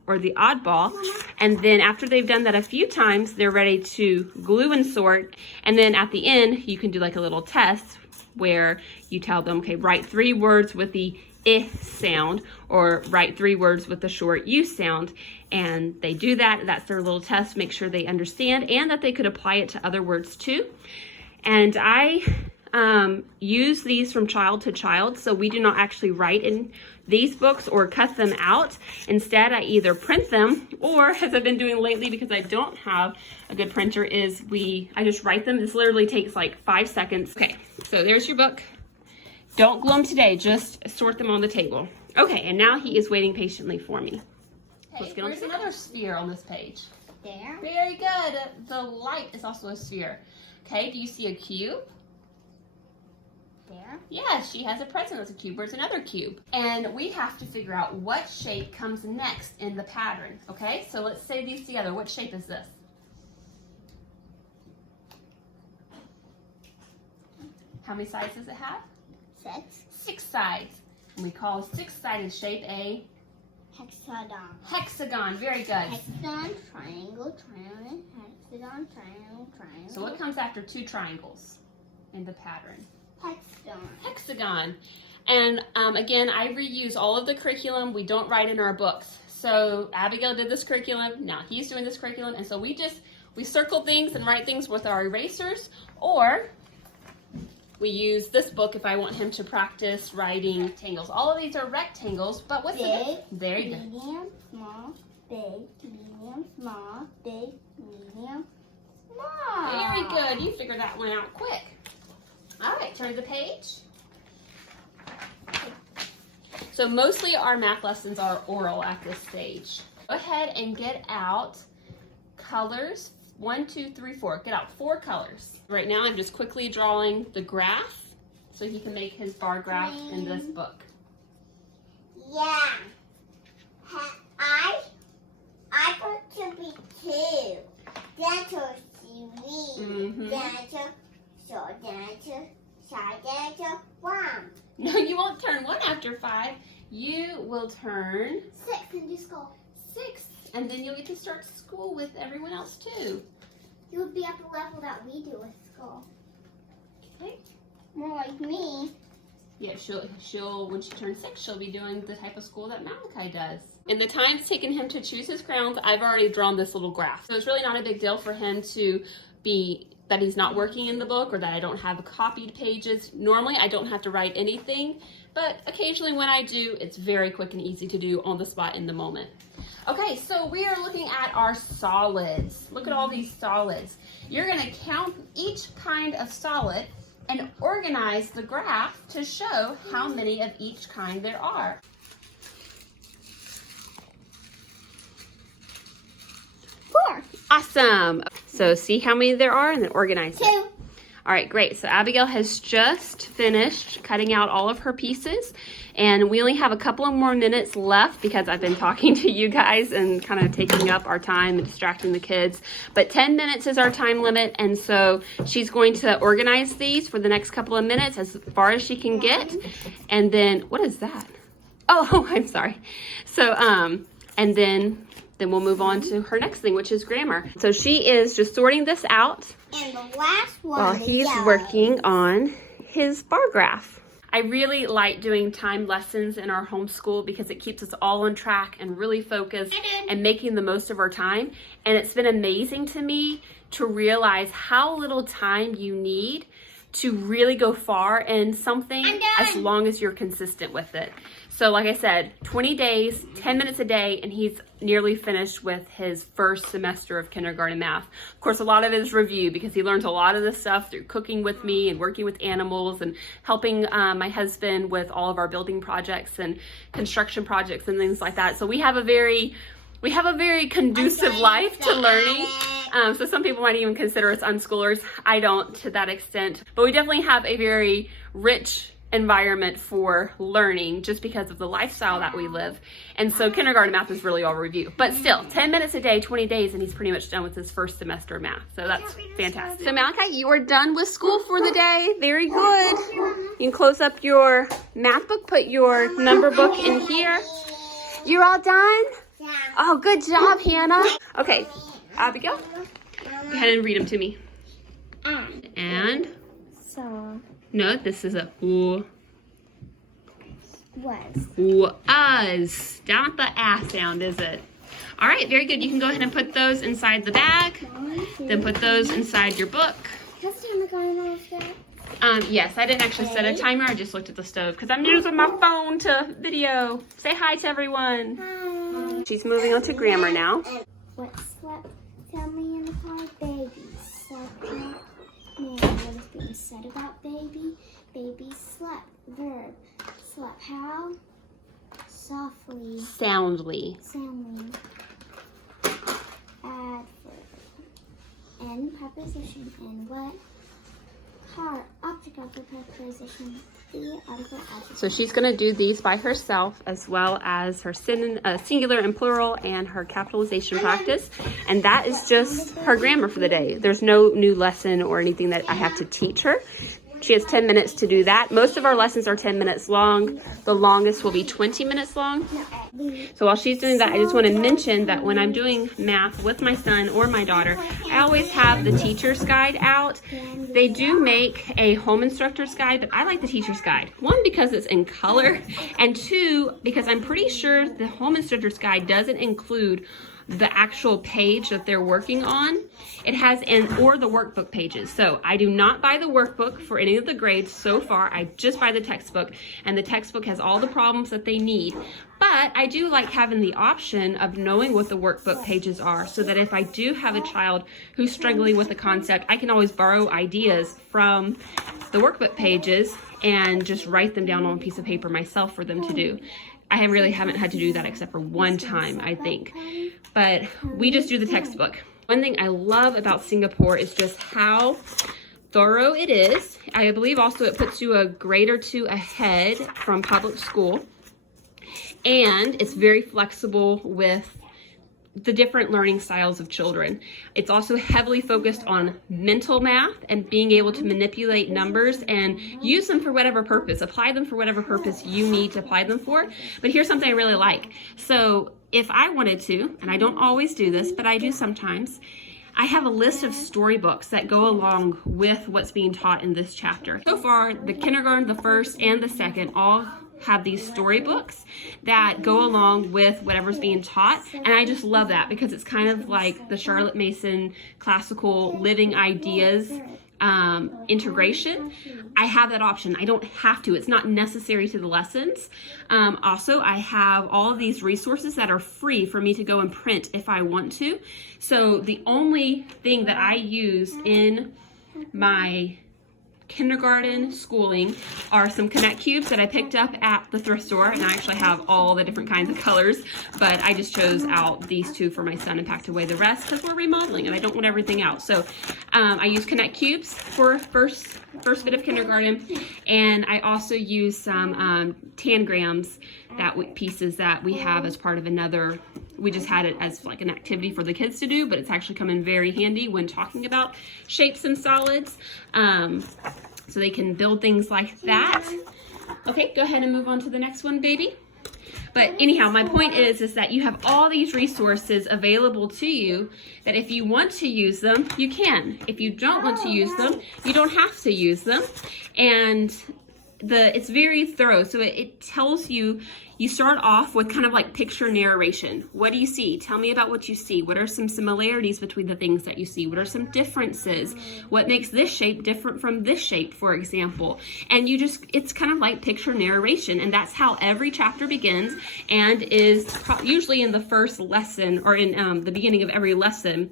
or the oddball, and then after they've done that a few times, they're ready to glue and sort. And then at the end, you can do like a little test where you tell them, okay, write 3 words with the I sound, or write 3 words with the short U sound. And they do that. That's their little test, make sure they understand and that they could apply it to other words too. And I use these from child to child, so we do not actually write in these books or cut them out. Instead, I either print them, or as I've been doing lately because I don't have a good printer, is I just write them. This literally takes like 5 seconds. Okay, so there's your book. Don't glue them today, just sort them on the table. Okay, and now he is waiting patiently for me. Okay, Let's get on where's another sphere on this page? There. Very good. The light is also a sphere. Okay, do you see a cube? There. Yes, she has a present as a cube. Where's another cube? And we have to figure out what shape comes next in the pattern. Okay, so let's say these together. What shape is this? How many sides does it have? 6. 6 sides. And we call a 6-sided shape a Hexagon. hexagon. Very good. Hexagon, triangle, triangle, hexagon, triangle, triangle. So what comes after 2 triangles in the pattern? Hexagon. Hexagon. And again, I reuse all of the curriculum. We don't write in our books. So Abigail did this curriculum. Now he's doing this curriculum. And so we circle things and write things with our erasers, or we use this book if I want him to practice writing rectangles. All of these are rectangles, but what's Big, there you go. medium, small, big, medium, small, big, medium, small. Very good. You figured that one out quick. All right, turn to the page. So mostly our math lessons are oral at this stage. Go ahead and get out colors. 1, 2, 3, 4. Get out 4 colors. Right now I'm just quickly drawing the graph so he can make his bar graph in this book. Yeah. I got to be 2. Then to 3. Mhm. Then to short, then to side, then to 1. No, you won't turn 1 after 5. You will turn 6 and just go. 6. And then you'll get to start school with everyone else too. You would be at the level that we do at school. Okay. More like me. Yeah, she'll when she turns 6, she'll be doing the type of school that Malachi does. In the time it's taken him to choose his crayons, I've already drawn this little graph. So it's really not a big deal for him to be that he's not working in the book or that I don't have copied pages. Normally I don't have to write anything, but occasionally when I do, it's very quick and easy to do on the spot in the moment. Okay, so we are looking at our solids. Look at all these solids. You're gonna count each kind of solid and organize the graph to show how many of each kind there are. Awesome. So see how many there are and then organize it. 2. All right, great. So Abigail has just finished cutting out all of her pieces, and we only have a couple of more minutes left because I've been talking to you guys and kind of taking up our time and distracting the kids. But 10 minutes is our time limit, and so she's going to organize these for the next couple of minutes as far as she can get. And then, what is that? Oh, I'm sorry. So, and then we'll move on to her next thing, which is grammar. So she is just sorting this out And the last one while is he's yellow. working on his bar graph. I really like doing time lessons in our homeschool because it keeps us all on track and really focused and making the most of our time. And it's been amazing to me to realize how little time you need to really go far in something as long as you're consistent with it. So like I said, 20 days, 10 minutes a day, and he's nearly finished with his first semester of kindergarten math. Of course, a lot of it is review because he learns a lot of this stuff through cooking with me and working with animals and helping my husband with all of our building projects and construction projects and things like that. So we have a very conducive life to learning. So some people might even consider us unschoolers. I don't to that extent, but we definitely have a very rich environment for learning just because of the lifestyle that we live. And so kindergarten math is really all review, but still 10 minutes a day, 20 days, and he's pretty much done with his first semester of math. So that's fantastic. So Malachi, you are done with school for the day. Very good. You can close up your math book, put your number book in here. You're all done? Yeah. Oh, good job, Hannah. Okay, Abigail, go ahead and read them to me. And So no, this is a was. Was. Not the ah sound, is it? All right, very good. You can go ahead and put those inside the bag. Then put those inside your book. Has Hannah gone off yet? Yes, I didn't actually set a timer. I just looked at the stove because I'm using my phone to video. Say hi to everyone. Hi. She's moving on to grammar now. What slept? Tell me in the car, baby. Slept not. Man, what is being said about baby? Baby slept. Verb. Slept how? Softly. Soundly. Soundly. Adverb. And preposition. And what? Car. Object of the preposition. The article adjective. So she's going to do these by herself, as well as her singular and plural and her capitalization practice. And that is just her grammar for the day. There's no new lesson or anything that I have to teach her. She has 10 minutes to do that. Most of our lessons are 10 minutes long. The longest will be 20 minutes long. So while she's doing that, I just want to mention that when I'm doing math with my son or my daughter, I always have the teacher's guide out. They do make a home instructor's guide, but I like the teacher's guide. One, because it's in color, and two, because I'm pretty sure the home instructor's guide doesn't include the actual page that they're working on. It has or the workbook pages. So I do not buy the workbook for any of the grades so far. I just buy the textbook, and the textbook has all the problems that they need. But I do like having the option of knowing what the workbook pages are, so that if I do have a child who's struggling with a concept, I can always borrow ideas from the workbook pages and just write them down on a piece of paper myself for them to do. I really haven't had to do that except for one time, I think. But we just do the textbook. One thing I love about Singapore is just how thorough it is. I believe also it puts you a grade or two ahead from public school. And it's very flexible with the different learning styles of children. It's also heavily focused on mental math and being able to manipulate numbers and use them for whatever purpose, apply them for whatever purpose you need to apply them for. But here's something I really like. So if I wanted to, and I don't always do this, but I do sometimes, I have a list of storybooks that go along with what's being taught in this chapter. So far, the kindergarten, the first, and the second all have these storybooks that go along with whatever's being taught, and I just love that because it's kind of like the Charlotte Mason classical living ideas integration. I have that option. I don't have to. It's not necessary to the lessons. Also, I have all of these resources that are free for me to go and print if I want to. So the only thing that I use in my kindergarten schooling are some Connect cubes that I picked up at the thrift store, and I actually have all the different kinds of colors, but I just chose out these two for my son and packed away the rest because we're remodeling and I don't want everything out. So I use Connect cubes for first bit of kindergarten, and I also use some tangrams, pieces that we have as part of another. We just had it as like an activity for the kids to do, but it's actually come in very handy when talking about shapes and solids. So they can build things like that. Okay, go ahead and move on to the next one, baby. But anyhow, my point is that you have all these resources available to you that if you want to use them, you can. If you don't want to use them, you don't have to use them. And it's very thorough. So it tells you, you start off with kind of like picture narration. What do you see? Tell me about what you see. What are some similarities between the things that you see? What are some differences? What makes this shape different from this shape, for example? And it's kind of like picture narration. And that's how every chapter begins, and is usually in the first lesson or in the beginning of every lesson.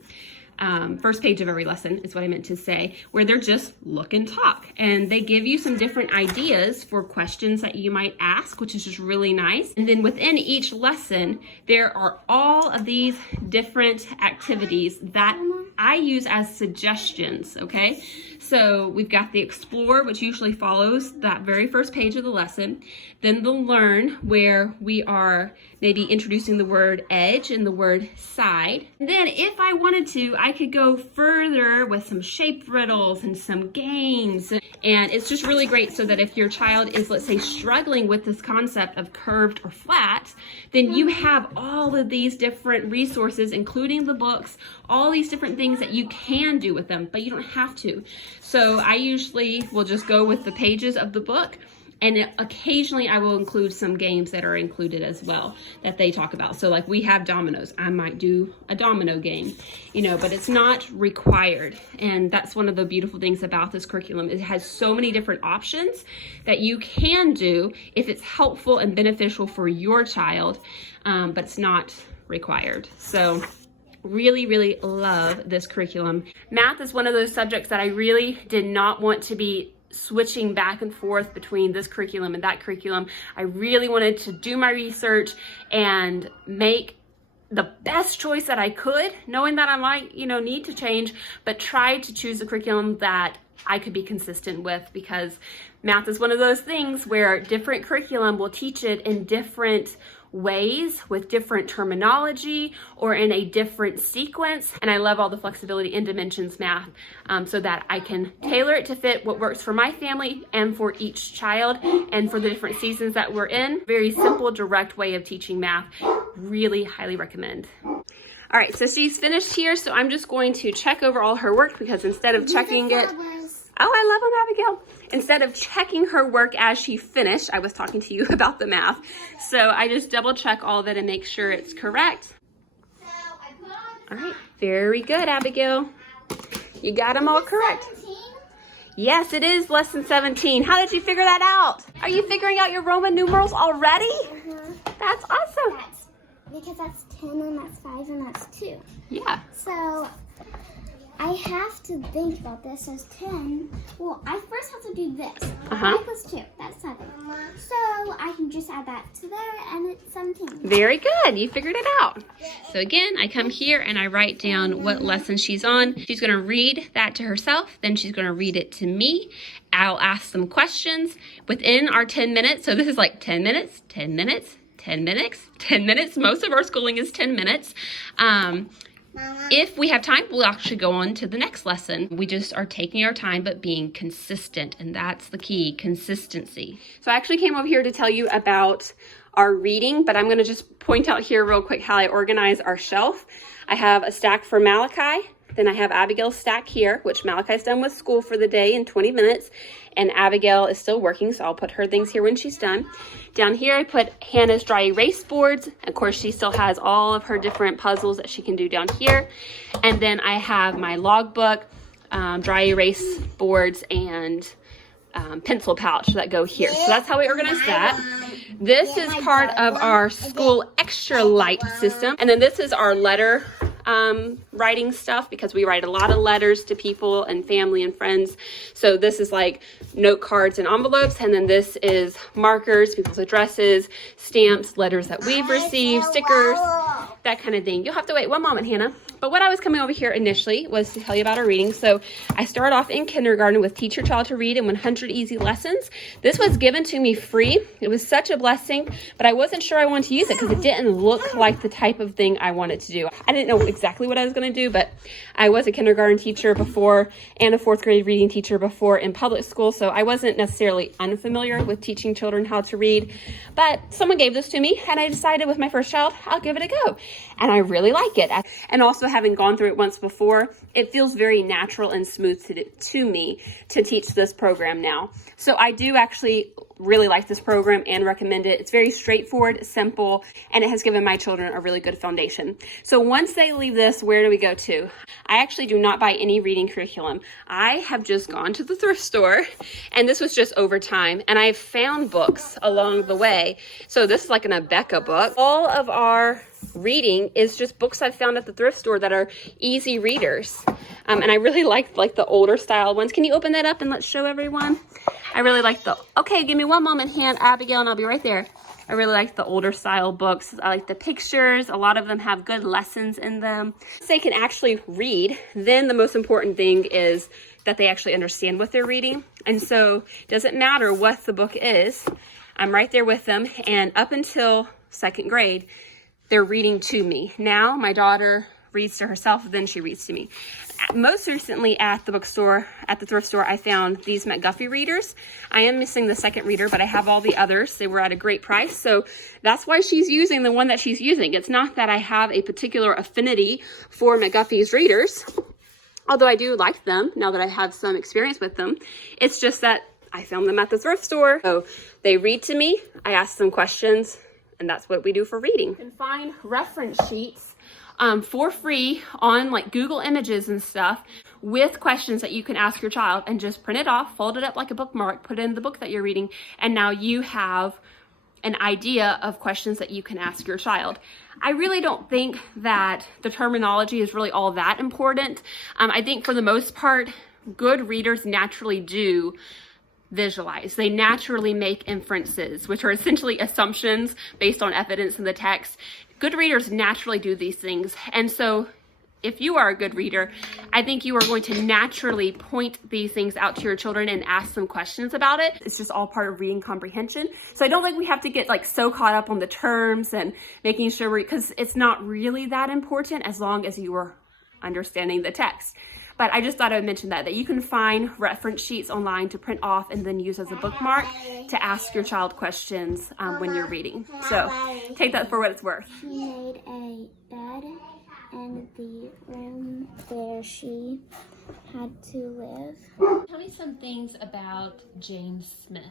first page of every lesson is what I meant to say, where they're just look and talk. And they give you some different ideas for questions that you might ask, which is just really nice. And then within each lesson, there are all of these different activities that I use as suggestions, okay? So we've got the explore, which usually follows that very first page of the lesson. Then the learn, where we are maybe introducing the word edge and the word side. And then if I wanted to, I could go further with some shape riddles and some games. And it's just really great so that if your child is, let's say, struggling with this concept of curved or flat, then you have all of these different resources, including the books, all these different things that you can do with them, but you don't have to. So I usually will just go with the pages of the book, and occasionally I will include some games that are included as well that they talk about. So like we have dominoes, I might do a domino game, you know, but it's not required. And that's one of the beautiful things about this curriculum. It has so many different options that you can do if it's helpful and beneficial for your child, but it's not required. So really, really love this curriculum. Math is one of those subjects that I really did not want to be switching back and forth between this curriculum and that curriculum. I really wanted to do my research and make the best choice that I could, knowing that I might, you know, need to change, but try to choose a curriculum that I could be consistent with, because math is one of those things where different curriculum will teach it in different ways with different terminology or in a different sequence. And I love all the flexibility in Dimensions Math so that I can tailor it to fit what works for my family and for each child and for the different seasons that we're in. Very simple, direct way of teaching math. Really highly recommend. All right, so she's finished here, so I'm just going to check over all her work, because instead of checking it, oh, I love them, Abigail. Instead of checking her work as she finished, I was talking to you about the math. So I just double check all of it and make sure it's correct. All right, very good, Abigail. You got them all correct. Yes, it is lesson 17. How did you figure that out? Are you figuring out your Roman numerals already? That's awesome. Because that's 10 and that's 5 and that's 2. Yeah. So I have to think about this as 10. Well, I first have to do this. 5 plus 2, that's 7. So I can just add that to there and it's 17. Very good. You figured it out. So again, I come here and I write down what lesson she's on. She's going to read that to herself. Then she's going to read it to me. I'll ask some questions within our 10 minutes. So this is like 10 minutes, 10 minutes, 10 minutes, 10 minutes. Most of our schooling is 10 minutes. If we have time, we'll actually go on to the next lesson. We just are taking our time, but being consistent. And that's the key, consistency. So I actually came over here to tell you about our reading, but I'm going to just point out here real quick how I organize our shelf. I have a stack for Malachi. Then I have Abigail's stack here, which Malachi's done with school for the day in 20 minutes. And Abigail is still working, so I'll put her things here when she's done. Down here, I put Hannah's dry erase boards. Of course, she still has all of her different puzzles that she can do down here. And then I have my logbook, dry erase boards, and pencil pouch that go here. So that's how we organize that. This is part of our school extraLITE system. And then this is our letter writing stuff, because we write a lot of letters to people and family and friends. So this is like note cards and envelopes, and then this is markers, people's addresses, stamps, letters that we've received, stickers, that kind of thing. You'll have to wait one moment, Hannah. But what I was coming over here initially was to tell you about our reading. So I started off in kindergarten with Teach Your Child to Read in 100 Easy Lessons. This was given to me free. It was such a blessing, but I wasn't sure I wanted to use it because it didn't look like the type of thing I wanted to do. I didn't know exactly what I was going to do, but I was a kindergarten teacher before and a 4th grade reading teacher before in public school, so I wasn't necessarily unfamiliar with teaching children how to read. But someone gave this to me, and I decided with my first child, I'll give it a go. And I really like it. And also, having gone through it once before, it feels very natural and smooth to me to teach this program now. So I do actually really like this program and recommend it. It's very straightforward, simple, and it has given my children a really good foundation. So once they leave this, where do we go to? I actually do not buy any reading curriculum. I have just gone to the thrift store, and this was just over time, and I've found books along the way. So this is like an Abeka book. All of our reading is just books I've found at the thrift store that are easy readers. And I really like the older style ones. Can you open that up and let's show everyone? I really like okay, give me one moment, Abigail, and I'll be right there. I really like the older style books. I like the pictures. A lot of them have good lessons in them. If they can actually read, then the most important thing is that they actually understand what they're reading. And so it doesn't matter what the book is. I'm right there with them. And up until 2nd grade, they're reading to me. Now my daughter reads to herself, then she reads to me. Most recently at the bookstore, at the thrift store, I found these McGuffey readers. I am missing the 2nd reader, but I have all the others. They were at a great price. So that's why she's using the one that she's using. It's not that I have a particular affinity for McGuffey's readers, although I do like them now that I have some experience with them. It's just that I found them at the thrift store. So they read to me, I ask them questions, and that's what we do for reading. You can find reference sheets for free on like Google Images and stuff with questions that you can ask your child, and just print it off, fold it up like a bookmark, put it in the book that you're reading, and now you have an idea of questions that you can ask your child. I really don't think that the terminology is really all that important. I think for the most part, good readers naturally do visualize. They naturally make inferences, which are essentially assumptions based on evidence in the text. Good readers naturally do these things. And so if you are a good reader, I think you are going to naturally point these things out to your children and ask them questions about it. It's just all part of reading comprehension. So I don't think we have to get like so caught up on the terms and making sure because it's not really that important as long as you are understanding the text. But I just thought I would mention that you can find reference sheets online to print off and then use as a bookmark to ask your child questions when you're reading. So take that for what it's worth. She made a bed in the room where she had to live. Tell me some things about James Smith.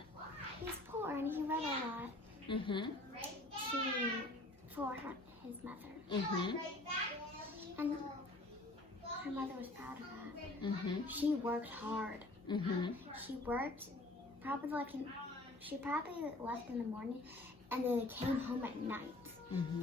He's poor and he read a lot for his mother. And her mother was proud of that. She worked hard. She worked probably she probably left in the morning and then came home at night.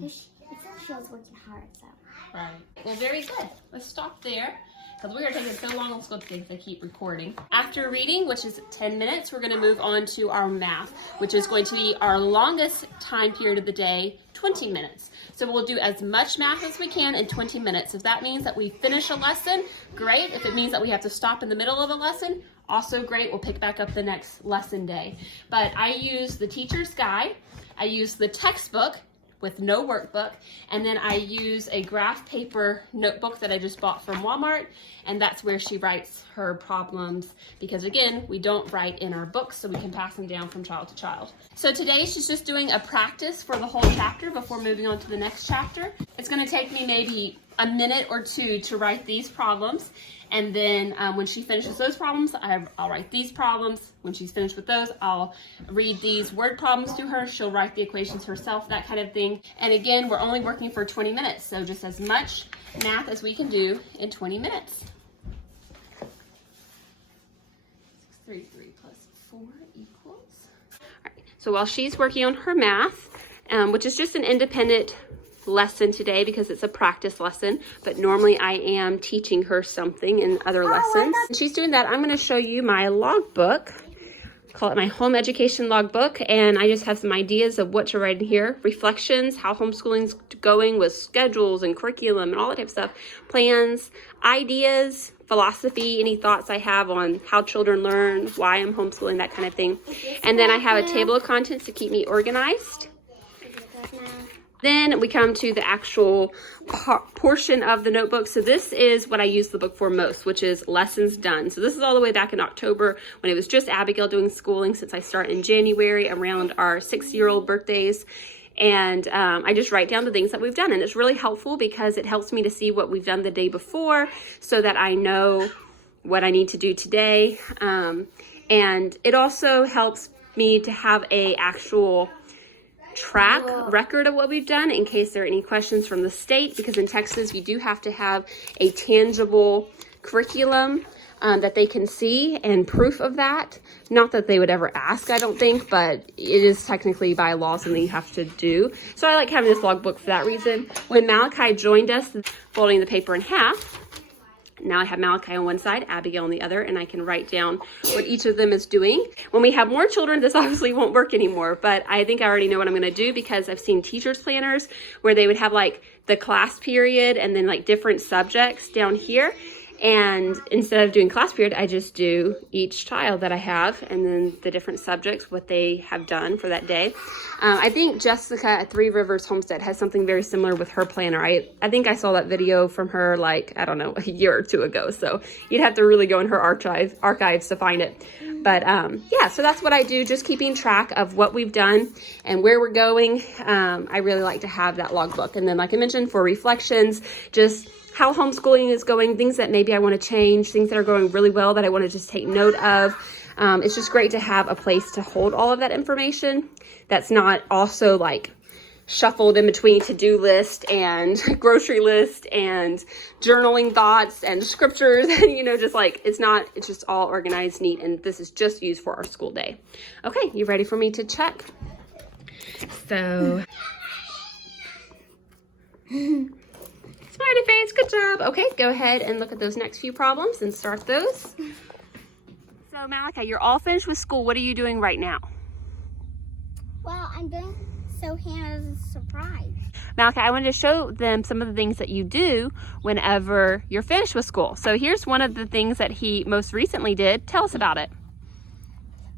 It says she was working hard, so. Right. Well, very good. Let's stop there because we are taking so long on school because I keep recording. After reading, which is 10 minutes, we're going to move on to our math, which is going to be our longest time period of the day, 20 minutes. So we'll do as much math as we can in 20 minutes. If that means that we finish a lesson, great. If it means that we have to stop in the middle of a lesson, also great. We'll pick back up the next lesson day. But I use the teacher's guide. I use the textbook with no workbook, and then I use a graph paper notebook that I just bought from Walmart, and that's where she writes her problems because again, we don't write in our books, so we can pass them down from child to child. So today she's just doing a practice for the whole chapter before moving on to the next chapter. It's going to take me maybe a minute or two to write these problems, and then when she finishes those problems, I'll write these problems. When she's finished with those, I'll read these word problems to her. She'll write the equations herself, that kind of thing. And again, we're only working for 20 minutes, so just as much math as we can do in 20 minutes. 3 plus 4 equals. All right, so while she's working on her math, which is just an independent lesson today because it's a practice lesson, but normally I am teaching her something in other lessons. And she's doing that. I'm going to show you my logbook. Call it my home education logbook, and I just have some ideas of what to write in here. Reflections, how homeschooling's going with schedules and curriculum and all that type of stuff. Plans, ideas, philosophy, any thoughts I have on how children learn, why I'm homeschooling, that kind of thing. And then I have a table of contents to keep me organized. Then we come to the actual portion of the notebook. So this is what I use the book for most, which is lessons done. So this is all the way back in October when it was just Abigail doing schooling, since I start in January around our 6-year-old birthdays. And I just write down the things that we've done. And it's really helpful because it helps me to see what we've done the day before so that I know what I need to do today. And it also helps me to have a actual record of what we've done in case there are any questions from the state, because in Texas you do have to have a tangible curriculum that they can see and proof of that. Not that they would ever ask, I don't think, but it is technically by law something you have to do. So I like having this logbook for that reason. When Malachi joined us, folding the paper in half, now I have Malachi on one side, Abigail on the other, and I can write down what each of them is doing. When we have more children, this obviously won't work anymore, but I think I already know what I'm gonna do because I've seen teachers' planners where they would have like the class period and then like different subjects down here. And instead of doing class period, I just do each child that I have and then the different subjects, what they have done for that day. I think Jessica at Three Rivers Homestead has something very similar with her planner. I think I saw that video from her like, I don't know, a year or two ago. So you'd have to really go in her archives to find it. But yeah, so that's what I do, just keeping track of what we've done and where we're going. I really like to have that logbook. And then like I mentioned, for reflections, just how homeschooling is going, things that maybe I want to change, things that are going really well that I want to just take note of. It's just great to have a place to hold all of that information that's not also like shuffled in between to-do list and grocery list and journaling thoughts and scriptures and, you know, just like, it's just all organized, neat, and this is just used for our school day. Okay, you ready for me to check? So, smarty face, good job. Okay, go ahead and look at those next few problems and start those. So Malachi, you're all finished with school. What are you doing right now? Well, I'm doing so Hannah's a surprise. Malachi, I wanted to show them some of the things that you do whenever you're finished with school. So here's one of the things that he most recently did. Tell us about it.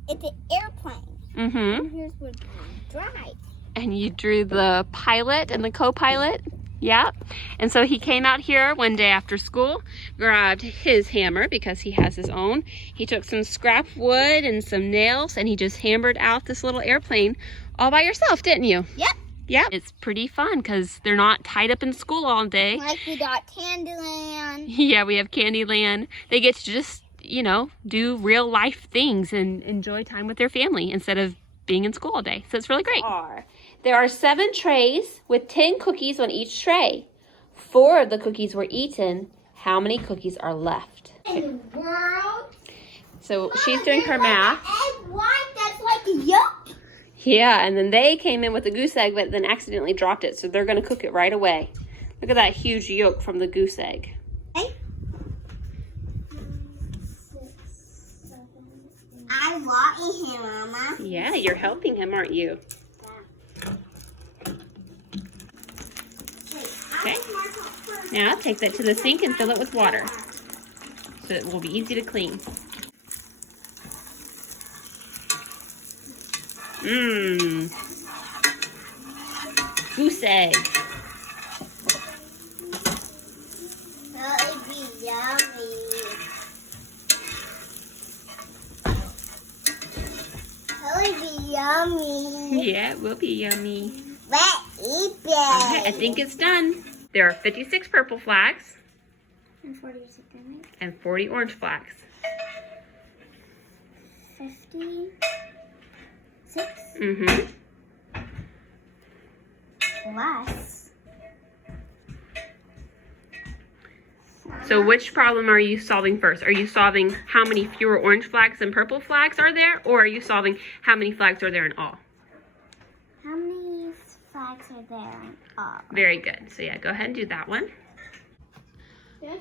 It's an airplane. Mm-hmm. And here's what you drive. And you drew the pilot and the co-pilot. Yeah. And so he came out here one day after school, grabbed his hammer because he has his own. He took some scrap wood and some nails and he just hammered out this little airplane all by yourself, didn't you? Yep. Yeah. It's pretty fun because they're not tied up in school all day. Like we got Candyland. Yeah, we have Candyland. They get to just, you know, do real life things and enjoy time with their family instead of being in school all day. So it's really great. There are 7 trays with 10 cookies on each tray. 4 of the cookies were eaten. How many cookies are left? In the world? So she's doing her math. Egg white, that's like a yolk. Yeah, and then they came in with the goose egg, but then accidentally dropped it. So they're going to cook it right away. Look at that huge yolk from the goose egg. Okay. I'm watching him, Mama. Yeah, you're helping him, aren't you? Okay. Now take that to the sink and fill it with water so it will be easy to clean. Mmm. Goose egg. That would be yummy. That would be yummy. Yeah, it will be yummy. Let's eat it. Okay, I think it's done. There are 56 purple flags And 46 green. and 40 orange flags. 56. Mm-hmm. Less. So which problem are you solving first? Are you solving how many fewer orange flags and purple flags are there? Or are you solving how many flags are there in all? How many flags are there in all? Very good. So yeah, go ahead and do that one.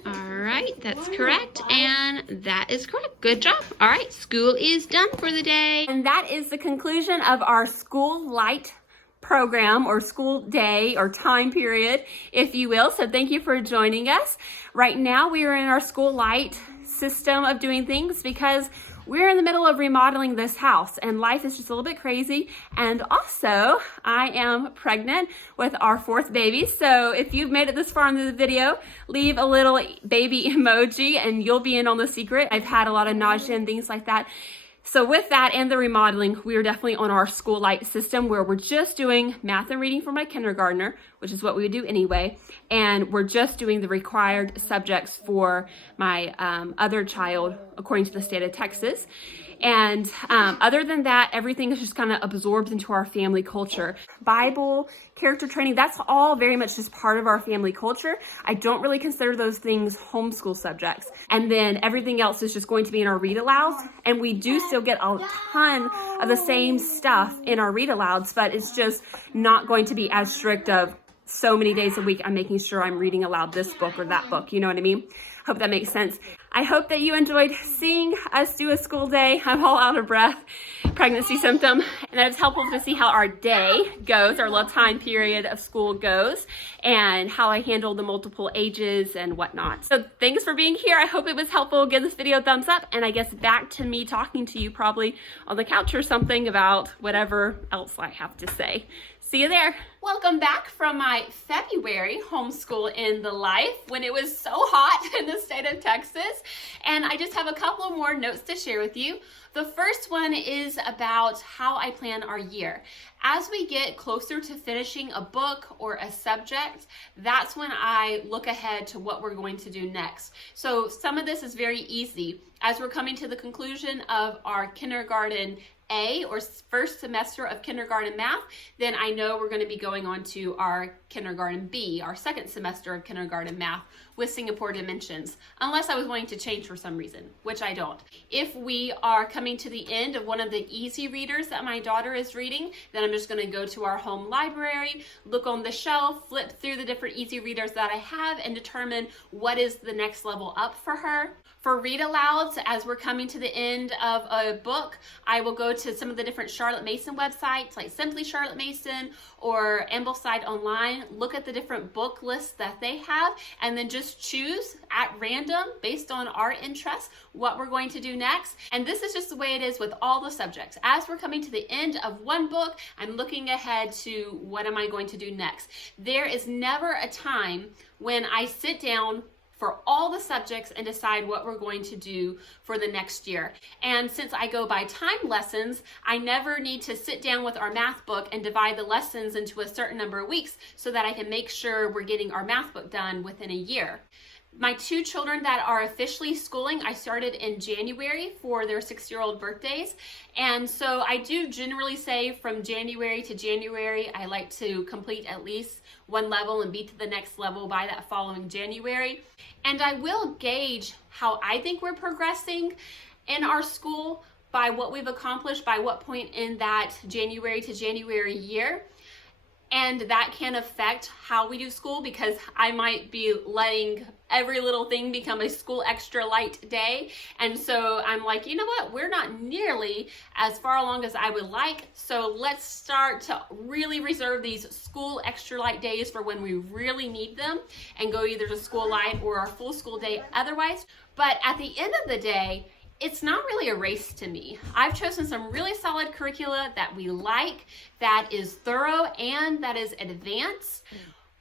All right, that's correct. And that is correct. Good job. All right, school is done for the day. And that is the conclusion of our School LITE program or school day or time period, if you will. So thank you for joining us. Right now we are in our School LITE system of doing things because we're in the middle of remodeling this house and life is just a little bit crazy. And also I am pregnant with our 4th baby. So if you've made it this far into the video, leave a little baby emoji and you'll be in on the secret. I've had a lot of nausea and things like that. So with that and the remodeling, we are definitely on our School LITE system where we're just doing math and reading for my kindergartner, which is what we would do anyway. And we're just doing the required subjects for my other child, according to the state of Texas. And other than that, everything is just kind of absorbed into our family culture. Bible, character training, that's all very much just part of our family culture. I don't really consider those things homeschool subjects. And then everything else is just going to be in our read alouds. And we do still get a ton of the same stuff in our read alouds, but it's just not going to be as strict of so many days a week I'm making sure I'm reading aloud this book or that book. You know what I mean? Hope that makes sense. I hope that you enjoyed seeing us do a school day. I'm all out of breath, pregnancy symptom, and that it's helpful to see how our day goes, our little time period of school goes, and how I handle the multiple ages and whatnot. So thanks for being here. I hope it was helpful. Give this video a thumbs up, and I guess back to me talking to you probably on the couch or something about whatever else I have to say. See you there. Welcome back from my February homeschool in the life when it was so hot in the state of Texas. And I just have a couple of more notes to share with you. The first one is about how I plan our year. As we get closer to finishing a book or a subject, that's when I look ahead to what we're going to do next. So some of this is very easy. As we're coming to the conclusion of our kindergarten A or first semester of kindergarten math, then I know we're going to be going on to our kindergarten B, our second semester of kindergarten math with Singapore dimensions, unless I was wanting to change for some reason, which I don't. If we are coming to the end of one of the easy readers that my daughter is reading, then I'm just going to go to our home library, look on the shelf, flip through the different easy readers that I have, and determine what is the next level up for her. For read alouds, as we're coming to the end of a book, I will go to some of the different Charlotte Mason websites like Simply Charlotte Mason or Ambleside Online, look at the different book lists that they have, and then just choose at random based on our interests what we're going to do next. And this is just the way it is with all the subjects. As we're coming to the end of one book, I'm looking ahead to what am I going to do next. There is never a time when I sit down for all the subjects and decide what we're going to do for the next year. And since I go by time lessons, I never need to sit down with our math book and divide the lessons into a certain number of weeks so that I can make sure we're getting our math book done within a year. My two children that are officially schooling, I started in January for their 6-year-old birthdays. And so I do generally say from January to January, I like to complete at least one level and be to the next level by that following January. And I will gauge how I think we're progressing in our school by what we've accomplished by what point in that January to January year. And that can affect how we do school because I might be letting every little thing become a school extraLITE day. And so I'm like, you know what? We're not nearly as far along as I would like. So let's start to really reserve these school extraLITE days for when we really need them and go either to school light or our full school day otherwise. But at the end of the day, it's not really a race to me. I've chosen some really solid curricula that we like, that is thorough, and that is advanced.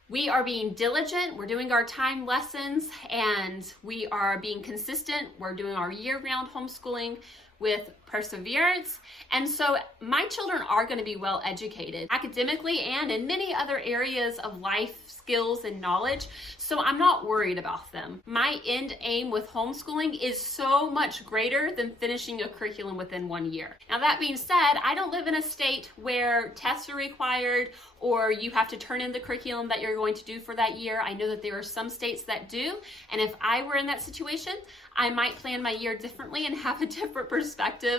We are being diligent, we're doing our time lessons, and we are being consistent. We're doing our year-round homeschooling with perseverance. And so my children are going to be well educated academically and in many other areas of life skills and knowledge. So I'm not worried about them. My end aim with homeschooling is so much greater than finishing a curriculum within 1 year. Now that being said, I don't live in a state where tests are required or you have to turn in the curriculum that you're going to do for that year. I know that there are some states that do. And if I were in that situation, I might plan my year differently and have a different perspective.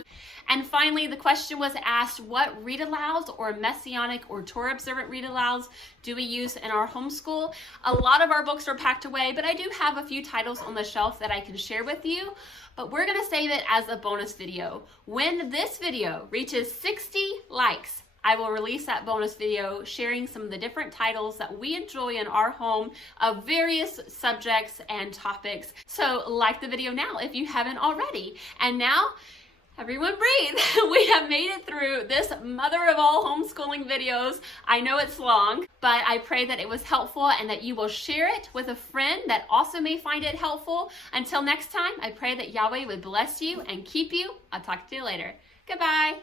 And finally, the question was asked, what read alouds or messianic or Torah observant read alouds do we use in our homeschool? A lot of our books are packed away, but I do have a few titles on the shelf that I can share with you. But we're going to save it as a bonus video. When this video reaches 60 likes, I will release that bonus video sharing some of the different titles that we enjoy in our home of various subjects and topics. So like the video now if you haven't already. And now, everyone breathe. We have made it through this mother of all homeschooling videos. I know it's long, but I pray that it was helpful and that you will share it with a friend that also may find it helpful. Until next time, I pray that Yahweh would bless you and keep you. I'll talk to you later. Goodbye.